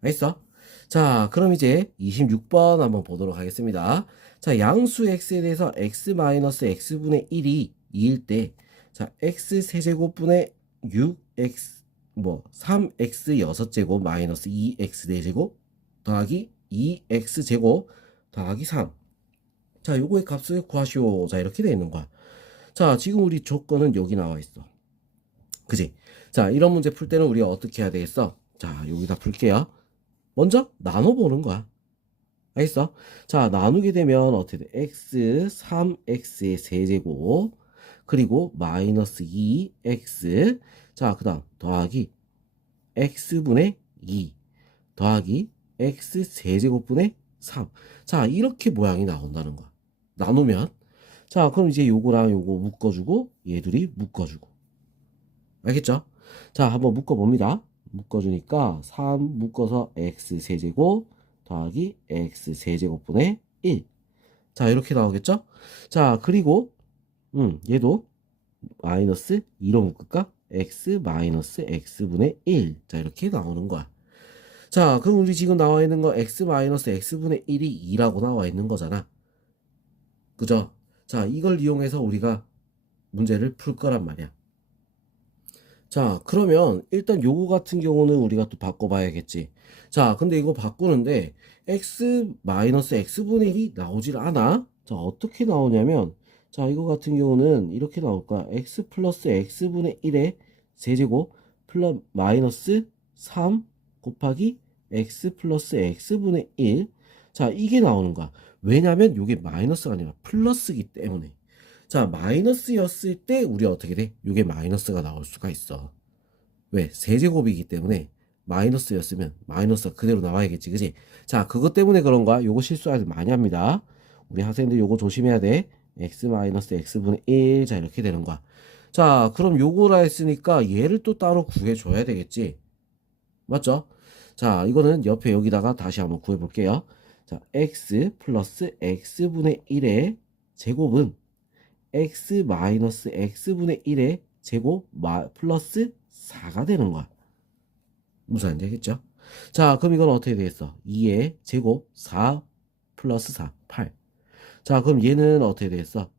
알겠어? 자, 그럼 이제 26번 한번 보도록 하겠습니다. 자, 양수 x에 대해서 x-x분의 1이 2일 때, 자, x 세제곱분의 6x, 3x 6제곱 마이너스 2x 4제곱 더하기 2x 제곱 더하기 3. 자, 요거의 값을 구하시오. 자, 이렇게 되어 있는 거야. 자, 지금 우리 조건은 여기 나와 있어. 그지? 자, 이런 문제 풀 때는 우리가 어떻게 해야 되겠어? 자, 여기다 풀게요. 먼저 나눠보는 거야. 알겠어? 자, 나누게 되면 어떻게 돼? x 3x의 세제곱 그리고 마이너스 2x 자, 그 다음 더하기 x분의 2 더하기 x 세제곱분의 3. 자, 이렇게 모양이 나온다는 거야. 나누면 자, 그럼 이제 요거랑 요거 묶어주고 얘들이 묶어주고 알겠죠? 자, 한번 묶어봅니다. 묶어주니까 3 묶어서 x 세제곱 더하기 x 세제곱분의 1. 자, 이렇게 나오겠죠? 자, 그리고 얘도 마이너스 2로 묶을까? x 마이너스 x분의 1. 자, 이렇게 나오는 거야. 자, 그럼 우리 지금 나와 있는 거 x 마이너스 x분의 1이 2라고 나와 있는 거잖아. 그죠? 자, 이걸 이용해서 우리가 문제를 풀 거란 말이야. 자, 그러면 일단 요거 같은 경우는 우리가 또 바꿔봐야겠지. 자, 근데 이거 바꾸는데 x-x분의 1이 나오질 않아. 자, 어떻게 나오냐면 자, 이거 같은 경우는 이렇게 나올 거야. x 플러스 x분의 1의 세제곱 플러스 마이너스 3 곱하기 x 플러스 x분의 1. 자, 이게 나오는 거야. 왜냐면 이게 마이너스가 아니라 플러스기 때문에. 자, 마이너스였을 때 우리 어떻게 돼? 이게 마이너스가 나올 수가 있어. 왜? 세제곱이기 때문에 마이너스였으면 마이너스가 그대로 나와야겠지, 그지? 자, 그것 때문에 그런 거야. 요거 실수를 많이 합니다. 우리 학생들 요거 조심해야 돼. x 마이너스 x분의 1. 자, 이렇게 되는 거야. 자, 그럼 요거라 했으니까 얘를 또 따로 구해줘야 되겠지. 맞죠? 자, 이거는 옆에 여기다가 다시 한번 구해볼게요. 자, x 플러스 x분의 1의 제곱은 x 마이너스 x분의 1의 제곱 플러스 4가 되는 거야. 무슨 말인지 알겠죠? 자, 그럼 이건 어떻게 되겠어? 2의 제곱 4 플러스 4, 8. 자, 그럼 얘는 어떻게 되겠어?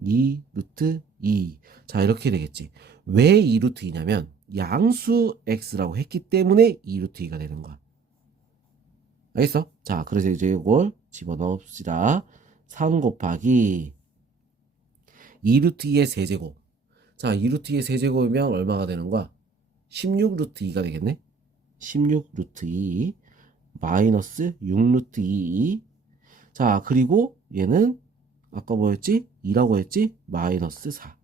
2 루트 2. 자, 이렇게 되겠지. 왜 2 루트 2냐면 양수 x라고 했기 때문에 2 루트 2가 되는 거야. 알겠어? 자, 그래서 이제 이걸 집어넣읍시다. 3 곱하기 2 루트 2의 세제곱. 자, 2 루트 2의 세제곱이면 얼마가 되는 거야? 16 루트 2가 되겠네? 16 루트 2 마이너스 6 루트 2. 자, 그리고 얘는 아까 뭐였지? 2라고 했지? 마이너스 4.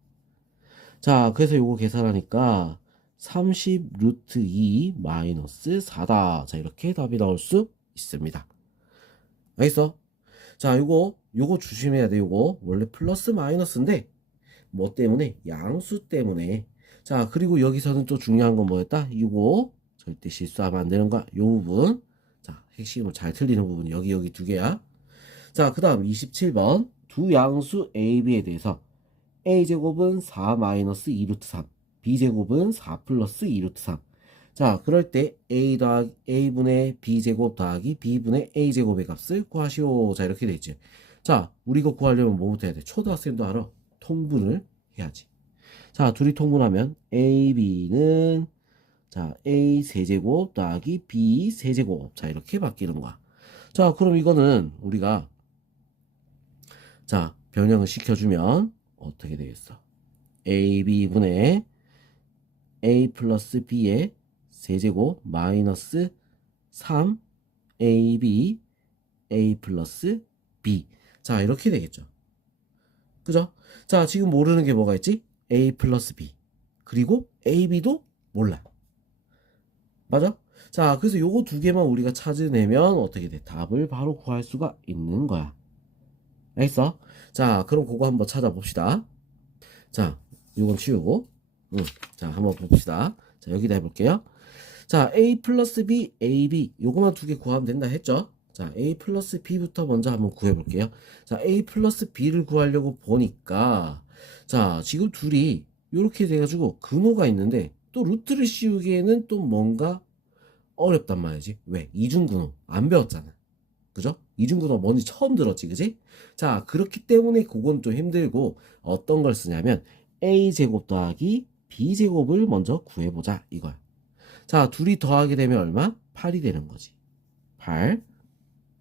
자, 그래서 요거 계산하니까 30 루트 2 마이너스 4다. 자, 이렇게 답이 나올 수 있습니다. 알겠어? 자, 요거 조심해야 돼. 요거 원래 플러스 마이너스인데 뭐 때문에? 양수 때문에. 자, 그리고 여기서는 또 중요한 건 뭐였다? 이거 절대 실수하면 안 되는 거야. 요 부분. 자, 핵심은 잘 틀리는 부분 여기 두 개야. 자, 그 다음 27번 두 양수 A, B에 대해서 A제곱은 4 마이너스 2 루트 3 B제곱은 4 플러스 2 루트 3. 자, 그럴 때 A 더하기 A분의 B제곱 더하기 B분의 A제곱의 값을 구하시오. 자, 이렇게 돼 있지. 자, 우리 이거 구하려면 뭐부터 해야 돼? 초등학생도 알아. 통분을 해야지. 자, 둘이 통분하면 A, B는 자, A 세제곱 더하기 B 세제곱. 자, 이렇게 바뀌는 거야. 자, 그럼 이거는 우리가 자, 변형을 시켜주면 어떻게 되겠어? A, B분의 A 플러스 B의 세제곱 마이너스 3ab a 플러스 b. 자, 이렇게 되겠죠. 그죠? 자, 지금 모르는 게 뭐가 있지? a 플러스 b. 그리고 ab도 몰라. 맞아? 자, 그래서 요거 두 개만 우리가 찾아내면 어떻게 돼? 답을 바로 구할 수가 있는 거야. 알겠어? 자, 그럼 그거 한번 찾아봅시다. 자, 요건 치우고, 자, 한번 봅시다. 자, 여기다 해볼게요. 자, a 플러스 b, ab, 요거만 두 개 구하면 된다 했죠? 자, a 플러스 b부터 먼저 한번 구해볼게요. 자, a 플러스 b를 구하려고 보니까, 자, 지금 둘이 요렇게 돼가지고 근호가 있는데, 또 루트를 씌우기에는 또 뭔가 어렵단 말이지. 왜? 이중근호 안 배웠잖아. 그죠? 이중근호 뭔지 처음 들었지, 그지? 자, 그렇기 때문에 그건 좀 힘들고 어떤 걸 쓰냐면 a제곱 더하기 b제곱을 먼저 구해보자 이거야. 자, 둘이 더하게 되면 얼마? 8이 되는 거지. 8.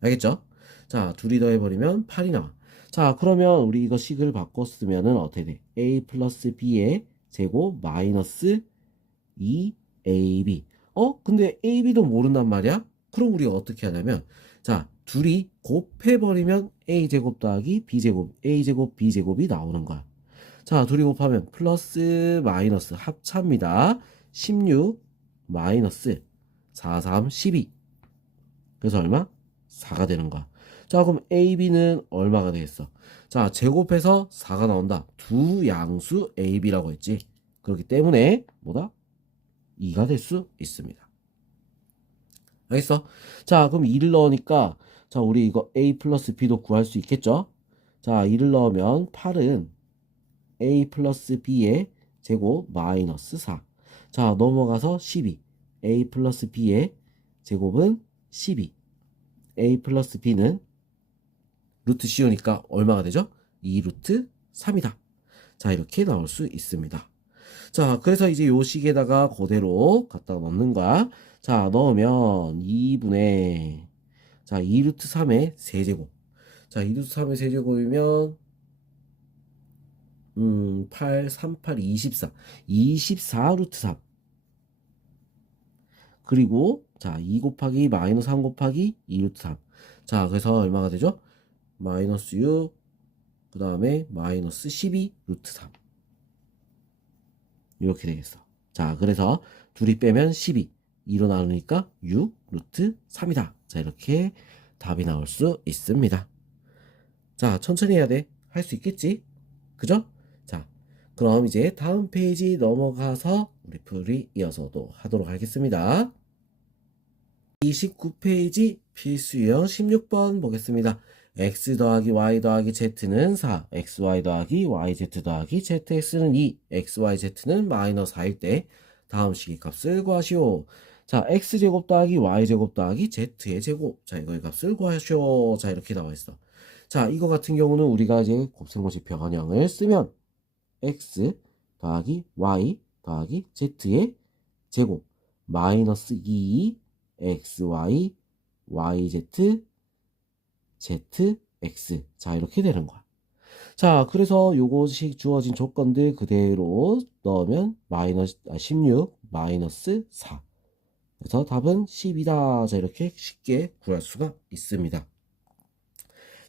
알겠죠? 자, 둘이 더해버리면 8이 나와. 자, 그러면 우리 이거 식을 바꿔 쓰면은 어떻게 돼? a 플러스 b의 제곱 마이너스 2ab. 근데 ab도 모른단 말이야? 그럼 우리가 어떻게 하냐면, 자, 둘이 곱해버리면 a제곱 더하기 b제곱, a제곱, b제곱이 나오는 거야. 자, 둘이 곱하면 플러스 마이너스 합차입니다. 16 마이너스 4, 3, 12. 그래서 얼마? 4가 되는 거야. 자, 그럼 ab는 얼마가 되겠어? 자, 제곱해서 4가 나온다. 두 양수 ab라고 했지. 그렇기 때문에 뭐다? 2가 될 수 있습니다. 알겠어? 자, 그럼 2를 넣으니까, 자, 우리 이거 a 플러스 b도 구할 수 있겠죠? 자, 2를 넣으면 8은 a 플러스 b의 제곱 마이너스 4. 자, 넘어가서 12. a 플러스 b의 제곱은 12. a 플러스 b는 루트 씌우니까 얼마가 되죠? 2 루트 3이다. 자, 이렇게 나올 수 있습니다. 자, 그래서 이제 요 식에다가 그대로 갖다 넣는 거야. 자, 넣으면 2분의, 자, 2 루트 3의 세제곱. 자, 2 루트 3의 세제곱이면 8, 3, 8, 24. 24 루트 3. 그리고 자, 2 곱하기 마이너스 3 곱하기 2 루트 3. 자, 그래서 얼마가 되죠? 마이너스 6, 그 다음에 마이너스 12 루트 3. 이렇게 되겠어. 자, 그래서 둘이 빼면 12. 2로 나누니까 6 루트 3이다. 자, 이렇게 답이 나올 수 있습니다. 자, 천천히 해야 돼. 할 수 있겠지? 그죠? 자, 그럼 이제 다음 페이지 넘어가서 우리 풀이 이어서도 하도록 하겠습니다. 29페이지 필수형 16번 보겠습니다. x 더하기 y 더하기 z는 4, xy 더하기 yz 더하기 zx는 2, xyz는 마이너스 4일 때 다음 식의 값을 구하시오. 자, x제곱 더하기 y제곱 더하기 z의 제곱. 자, 이거의 값을 구하시오. 자, 이렇게 나와 있어. 자, 이거 같은 경우는 우리가 이제 곱셈공식 변형을 쓰면 x 더하기 y 더하기 z의 제곱 마이너스 2 xy yz zx. 자, 이렇게 되는 거야. 자, 그래서 요것이 주어진 조건들 그대로 넣으면 16 마이너스 4. 그래서 답은 10이다. 자, 이렇게 쉽게 구할 수가 있습니다.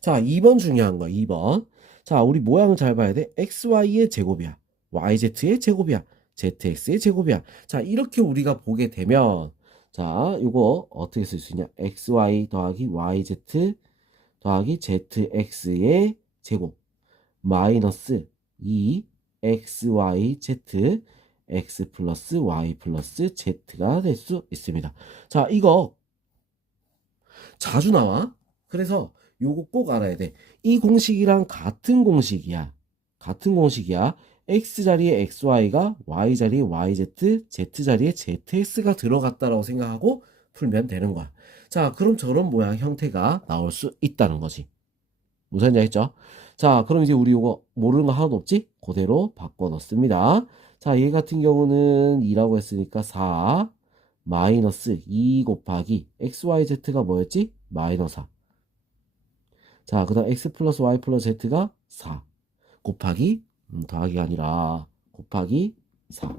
자, 2번 중요한 거야. 2번. 자, 우리 모양을 잘 봐야 돼. xy의 제곱이야. yz의 제곱이야. zx의 제곱이야. 자, 이렇게 우리가 보게 되면 자, 이거 어떻게 쓸 수 있냐? xy 더하기 yz 더하기 zx의 제곱 마이너스 2 xyz x 플러스 y 플러스 z가 될 수 있습니다. 자, 이거 자주 나와. 그래서 요거 꼭 알아야 돼. 이 공식이랑 같은 공식이야. 같은 공식이야. x 자리에 xy가 y 자리에 yz, z 자리에 zx가 들어갔다라고 생각하고 풀면 되는 거야. 자, 그럼 저런 모양 형태가 나올 수 있다는 거지. 무슨 얘기 했죠? 자, 그럼 이제 우리 요거 모르는 거 하나도 없지? 그대로 바꿔 넣습니다. 자, 얘 같은 경우는 2라고 했으니까 4 마이너스 2 곱하기 xyz가 뭐였지? 마이너스 4. 자, 그 다음 x 플러스 y 플러스 z가 4 곱하기 더하기가 아니라 곱하기 4.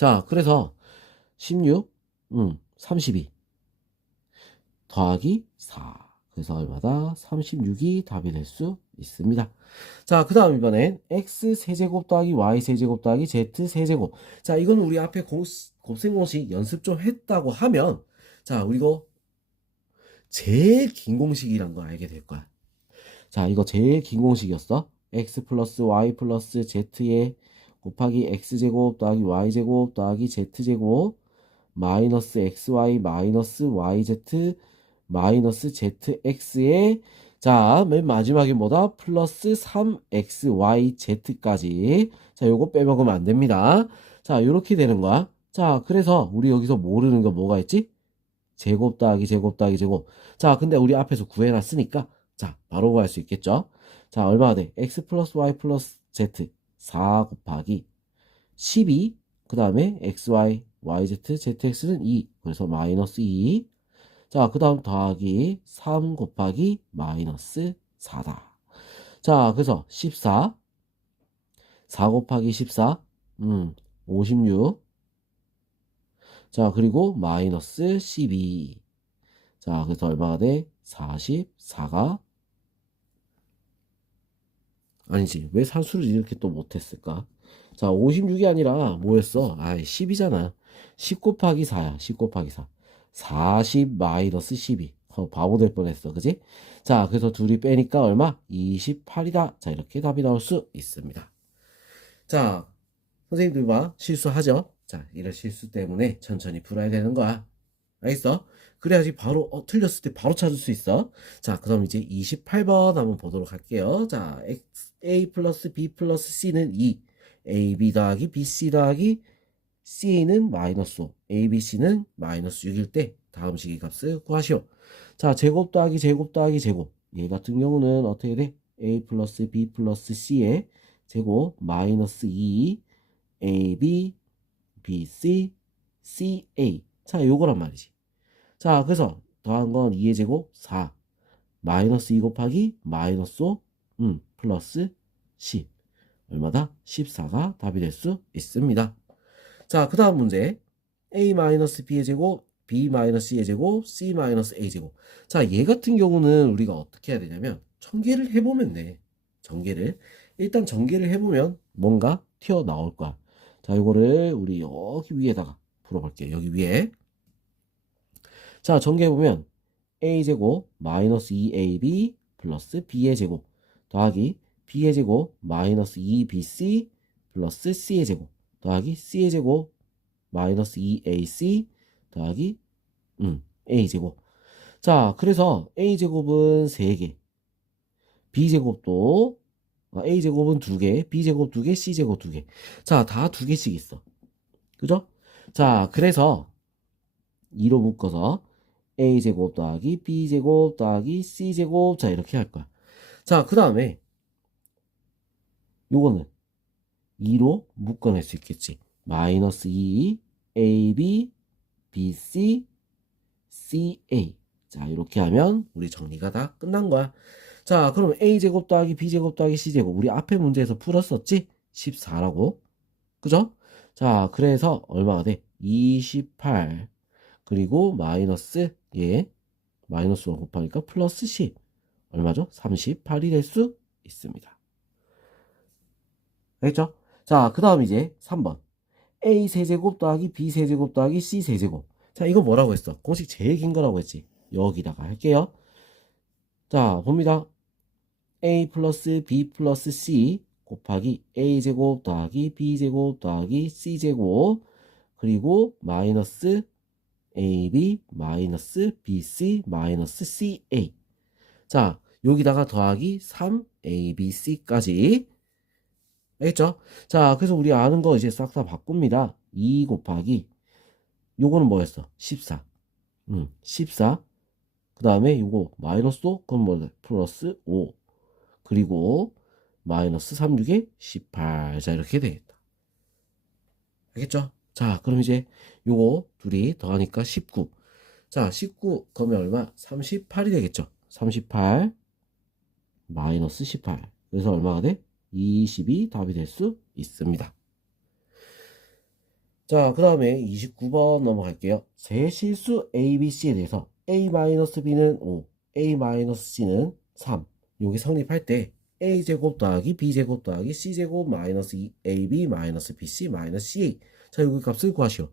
자, 그래서 16, 32 더하기 4. 그래서 얼마다? 36이 답이 될 수 있습니다. 자, 그 다음 이번엔 x 세제곱 더하기 y 세제곱 더하기 z 세제곱. 자, 이건 우리 앞에 곱셈 공식 연습 좀 했다고 하면, 자, 우리 이거 제일 긴 공식이란 거 알게 될 거야. 자, 이거 제일 긴 공식이었어. x 플러스 y 플러스 z에 곱하기 x제곱 더하기 y제곱 더하기 z제곱 마이너스 xy 마이너스 yz 마이너스 zx에 자, 맨 마지막에 뭐다? 플러스 3xyz까지. 자, 요거 빼먹으면 안 됩니다. 자, 요렇게 되는 거야. 자, 그래서 우리 여기서 모르는 거 뭐가 있지? 제곱 더하기 제곱 더하기 제곱. 자, 근데 우리 앞에서 구해놨으니까 자, 바로 구할 수 있겠죠? 자, 얼마가 돼? x 플러스 y 플러스 z 4 곱하기 12. 그 다음에 xy, yz, zx는 2. 그래서 마이너스 2. 자, 그 다음 더하기 3 곱하기 마이너스 4다. 자, 그래서 14. 4 곱하기 14. 56. 자, 그리고 마이너스 12. 자, 그래서 얼마가 돼? 44가 아니지. 왜 산수를 이렇게 또 못했을까? 자, 56이 아니라 뭐였어? 아, 10이잖아. 10 곱하기 4야. 10 곱하기 4. 40 마이너스 12. 바보 될 뻔했어. 그지? 자, 그래서 둘이 빼니까 얼마? 28이다. 자, 이렇게 답이 나올 수 있습니다. 자, 선생님들 봐. 실수하죠? 자, 이런 실수 때문에 천천히 풀어야 되는 거야. 알겠어? 그래야지 바로 틀렸을 때 바로 찾을 수 있어. 자, 그럼 이제 28번 한번 보도록 할게요. 자, A 플러스 B 플러스 C는 2. AB 더하기 BC 더하기 C는 마이너스 5. ABC는 마이너스 6일 때 다음 식의 값을 구하시오. 자, 제곱 더하기 제곱 더하기 제곱. 얘 같은 경우는 어떻게 돼? A 플러스 B 플러스 C의 제곱 마이너스 2 AB BC CA. 자, 요거란 말이지. 자, 그래서 더한 건 2의 제곱 4 마이너스 2 곱하기 마이너스 5 플러스 10 얼마다? 14가 답이 될 수 있습니다. 자, 그 다음 문제 a 마이너스 b의 제곱 b 마이너스 c의 제곱 c 마이너스 a 제곱. 자, 얘 같은 경우는 우리가 어떻게 해야 되냐면 전개를 해보면 돼. 전개를 일단 전개를 해보면 뭔가 튀어나올 거야. 자, 이거를 우리 여기 위에다가 풀어볼게요. 여기 위에. 자, 전개해보면 a제곱 마이너스 2ab 플러스 b의 제곱 더하기 b의 제곱 마이너스 2bc 플러스 c의 제곱 더하기 c의 제곱 마이너스 2ac 더하기 a제곱. 자, 그래서 a제곱은 3개 b제곱도 a제곱은 2개 b제곱 2개 c제곱 2개. 자, 다 2개씩 있어. 그죠? 자, 그래서 2로 묶어서 a제곱 더하기 b제곱 더하기 c제곱. 자, 이렇게 할 거야. 자, 그 다음에 요거는 2로 묶어낼 수 있겠지. 마이너스 2 ab bc ca. 자, 이렇게 하면 우리 정리가 다 끝난 거야. 자, 그럼 a제곱 더하기 b제곱 더하기 c제곱 우리 앞에 문제에서 풀었었지? 14라고. 그죠? 자, 그래서 얼마가 돼? 28 그리고 마이너스 마이너스 1 곱하니까 플러스 10 얼마죠? 38이 될 수 있습니다. 알겠죠? 자, 그 다음 이제 3번 a 세제곱 더하기 b 세제곱 더하기 c 세제곱. 자, 이거 뭐라고 했어? 공식 제일 긴 거라고 했지. 여기다가 할게요. 자, 봅니다. a 플러스 b 플러스 c 곱하기 a제곱 더하기 b제곱 더하기 c제곱 그리고 마이너스 ab 마이너스 bc 마이너스 ca. 자, 여기다가 더하기 3abc까지. 알겠죠? 자, 그래서 우리 아는 거 이제 싹 다 바꿉니다. 2 곱하기 요거는 뭐였어? 14. 14. 그 다음에 요거 마이너스 5 그럼 뭐 플러스 5 그리고 마이너스 3, 6에 18. 자, 이렇게 되겠다. 알겠죠? 자, 그럼 이제 요거 둘이 더하니까 19. 자, 19 그러면 얼마? 38이 되겠죠? 38 마이너스 18. 그래서 얼마가 돼? 20이 답이 될 수 있습니다. 자, 그 다음에 29번 넘어갈게요. 세실수 A, B, C에 대해서 A-B는 5, A-C는 3. 여기 성립할 때 A제곱 더하기 B제곱 더하기 C제곱 마이너스 AB 마이너스 BC 마이너스 CA. 자, 여기 값을 구하시오.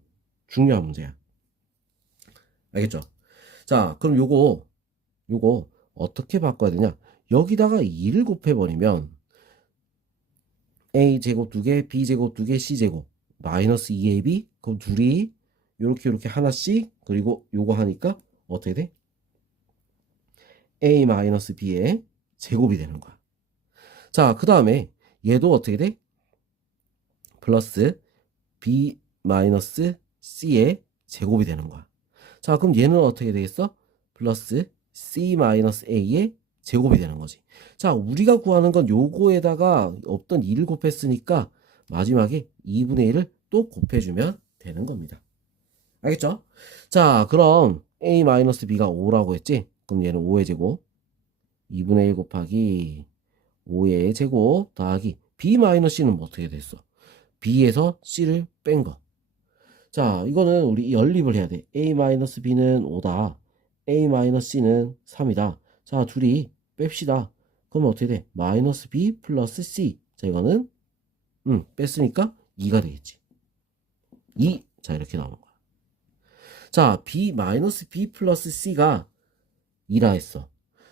중요한 문제야. 알겠죠? 자, 그럼 요거 어떻게 바꿔야 되냐? 여기다가 2를 곱해버리면 A제곱 2개, B제곱 2개, C제곱 마이너스 2AB. 그럼 둘이 요렇게 하나씩, 그리고 요거 하니까 어떻게 돼? A 마이너스 B의 제곱이 되는 거야. 자, 그 다음에 얘도 어떻게 돼? 플러스 B 마이너스 C의 제곱이 되는 거야. 자, 그럼 얘는 어떻게 되겠어? 플러스 C 마이너스 A의 제곱이 되는 거지. 자, 우리가 구하는 건 요거에다가 없던 2를 곱했으니까 마지막에 2분의 1을 또 곱해주면 되는 겁니다. 알겠죠? 자, 그럼 A 마이너스 B가 5라고 했지? 그럼 얘는 5의 제곱 2분의 1 곱하기 5의 제곱 더하기 B 마이너스 C는 뭐 어떻게 됐어? B에서 C를 뺀 거. 자, 이거는 우리 연립을 해야 돼. A-B는 5다. A-C는 3이다. 자, 둘이 뺍시다. 그러면 어떻게 돼? 마이너스 B 플러스 C. 자, 이거는 뺐으니까 2가 되겠지. 2. 자, 이렇게 나오는 거야. 자, B 마이너스 B 플러스 C가 2라 했어.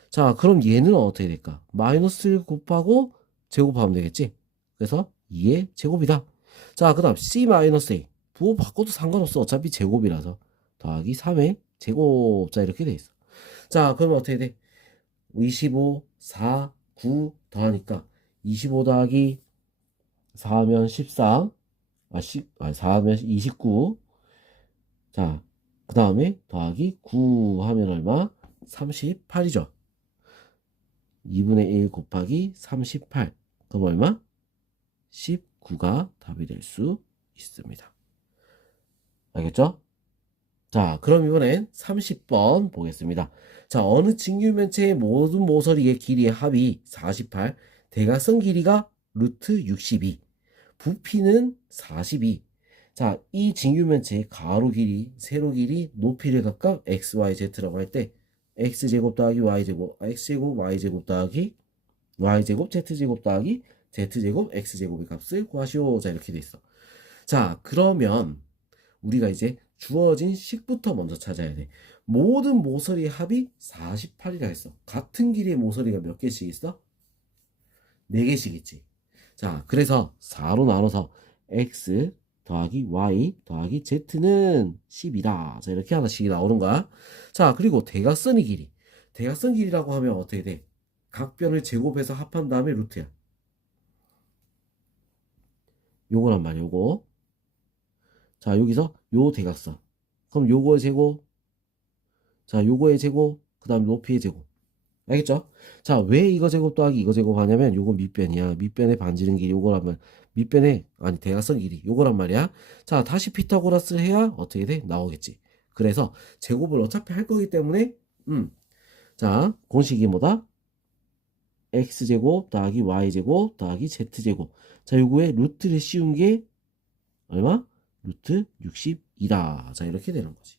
자, 그럼 얘는 어떻게 될까? 마이너스를 곱하고 제곱하면 되겠지? 그래서 2의 제곱이다. 자, 그 다음 C 마이너스 A. 부호 바꿔도 상관없어. 어차피 제곱이라서. 더하기 3의 제곱. 자, 이렇게 돼 있어. 자, 그러면 어떻게 돼? 25, 4, 9 더하니까 25 더하기 4하면 13. 4하면 29. 자, 그 다음에 더하기 9 하면 얼마? 38이죠. 2분의 1 곱하기 38. 그럼 얼마? 19가 답이 될 수 있습니다. 알겠죠? 자, 그럼 이번엔 30번 보겠습니다. 자, 어느 직육면체의 모든 모서리의 길이의 합이 48, 대각선 길이가 루트 62, 부피는 42. 자, 이 직육면체의 가로 길이, 세로 길이, 높이를 각각 x, y, z라고 할 때 x제곱 더하기 y제곱, x제곱, y제곱 더하기 y제곱, z제곱 더하기 z제곱, x제곱의 값을 구하시오. 자, 이렇게 돼 있어. 자, 그러면 우리가 이제 주어진 식부터 먼저 찾아야 돼. 모든 모서리의 합이 48이라 했어. 같은 길이의 모서리가 몇 개씩 있어? 4개씩 있지. 자, 그래서 4로 나눠서 x 더하기 y 더하기 z는 10이다. 자, 이렇게 하나씩 나오는 거야. 자, 그리고 대각선의 길이. 대각선 길이라고 하면 어떻게 돼? 각 변을 제곱해서 합한 다음에 루트야. 요거란 말이야, 요거. 자, 여기서 요 대각선. 그럼 요거의 제곱. 자, 요거의 제곱. 그 다음 높이의 제곱. 알겠죠? 자, 왜 이거 제곱 더하기 이거 제곱 하냐면 요거 밑변이야. 밑변의 반지름 길이 요거라면 밑변의 아니 대각선 길이 요거란 말이야. 자, 다시 피타고라스를 해야 어떻게 돼? 나오겠지. 그래서 제곱을 어차피 할 거기 때문에 자, 공식이 뭐다? x제곱 더하기 y제곱 더하기 z제곱. 자, 요거에 루트를 씌운 게 얼마? 루트 62다. 자, 이렇게 되는 거지.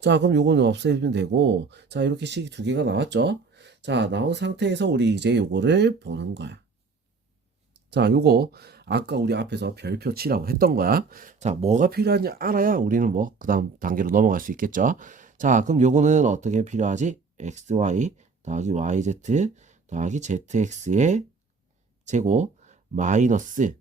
자, 그럼 요거는 없애면 되고, 자, 이렇게 식 두 개가 나왔죠? 자, 나온 상태에서 우리 이제 요거를 보는 거야. 자, 요거 아까 우리 앞에서 별표 치라고 했던 거야. 자, 뭐가 필요한지 알아야 우리는 뭐 그 다음 단계로 넘어갈 수 있겠죠. 자, 그럼 요거는 어떻게 필요하지? xy 더하기 yz 더하기 zx의 제곱 마이너스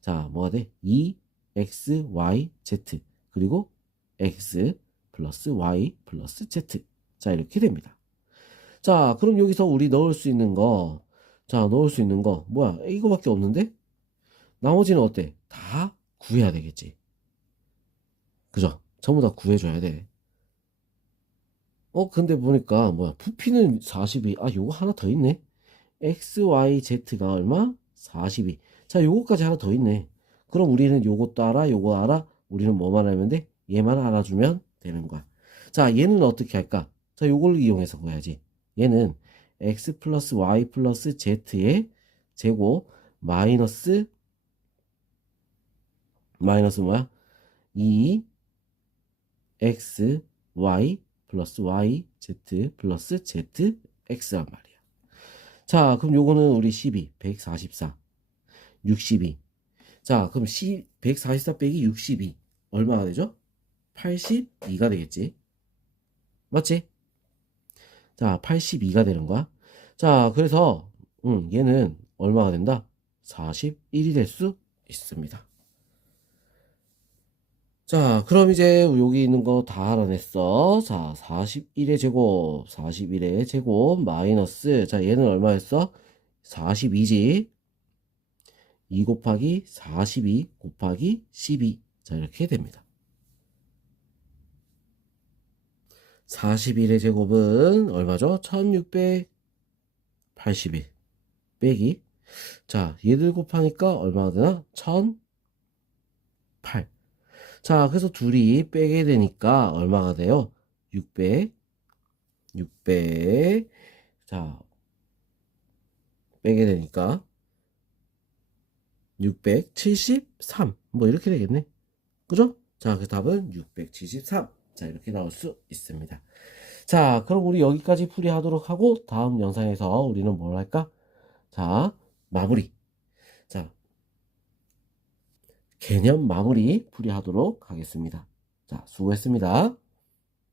자, 뭐가 돼? 2x y z 그리고 x 플러스 y 플러스 z. 자, 이렇게 됩니다. 자, 그럼 여기서 우리 넣을 수 있는 거, 자, 넣을 수 있는 거, 뭐야? 이거밖에 없는데? 나머지는 어때? 다 구해야 되겠지. 그죠? 전부 다 구해줘야 돼. 근데 보니까, 뭐야? 부피는 42. 아, 요거 하나 더 있네. x, y, z가 얼마? 42. 자, 요거까지 하나 더 있네. 그럼 우리는 요것도 알아, 요거 알아? 우리는 뭐만 알면 돼? 얘만 알아주면 되는 거야. 자, 얘는 어떻게 할까? 자, 요걸 이용해서 구해야지. 얘는 x 플러스 y 플러스 z의 제곱 마이너스 마이너스 뭐야? 2x y 플러스 y z 플러스 z x란 말이야. 자, 그럼 요거는 우리 12, 144, 62. 자, 그럼 144 빼기 62 얼마가 되죠? 82가 되겠지. 맞지? 자, 82가 되는 거야. 자, 그래서 얘는 얼마가 된다? 41이 될 수 있습니다. 자, 그럼 이제 여기 있는 거 다 알아냈어. 자, 41의 제곱, 41의 제곱 마이너스, 자, 얘는 얼마였어? 42지. 2 곱하기 42 곱하기 12. 자, 이렇게 됩니다. 41의 제곱은 얼마죠? 1681 빼기. 자, 얘들 곱하니까 얼마가 되나? 1008. 자, 그래서 둘이 빼게 되니까 얼마가 돼요? 600. 600. 자, 빼게 되니까 673. 뭐 이렇게 되겠네. 그죠? 자, 그 답은 673. 자, 이렇게 나올 수 있습니다. 자, 그럼 우리 여기까지 풀이하도록 하고 다음 영상에서 우리는 뭘 할까? 자, 마무리. 자, 개념 마무리 풀이하도록 하겠습니다. 자, 수고했습니다.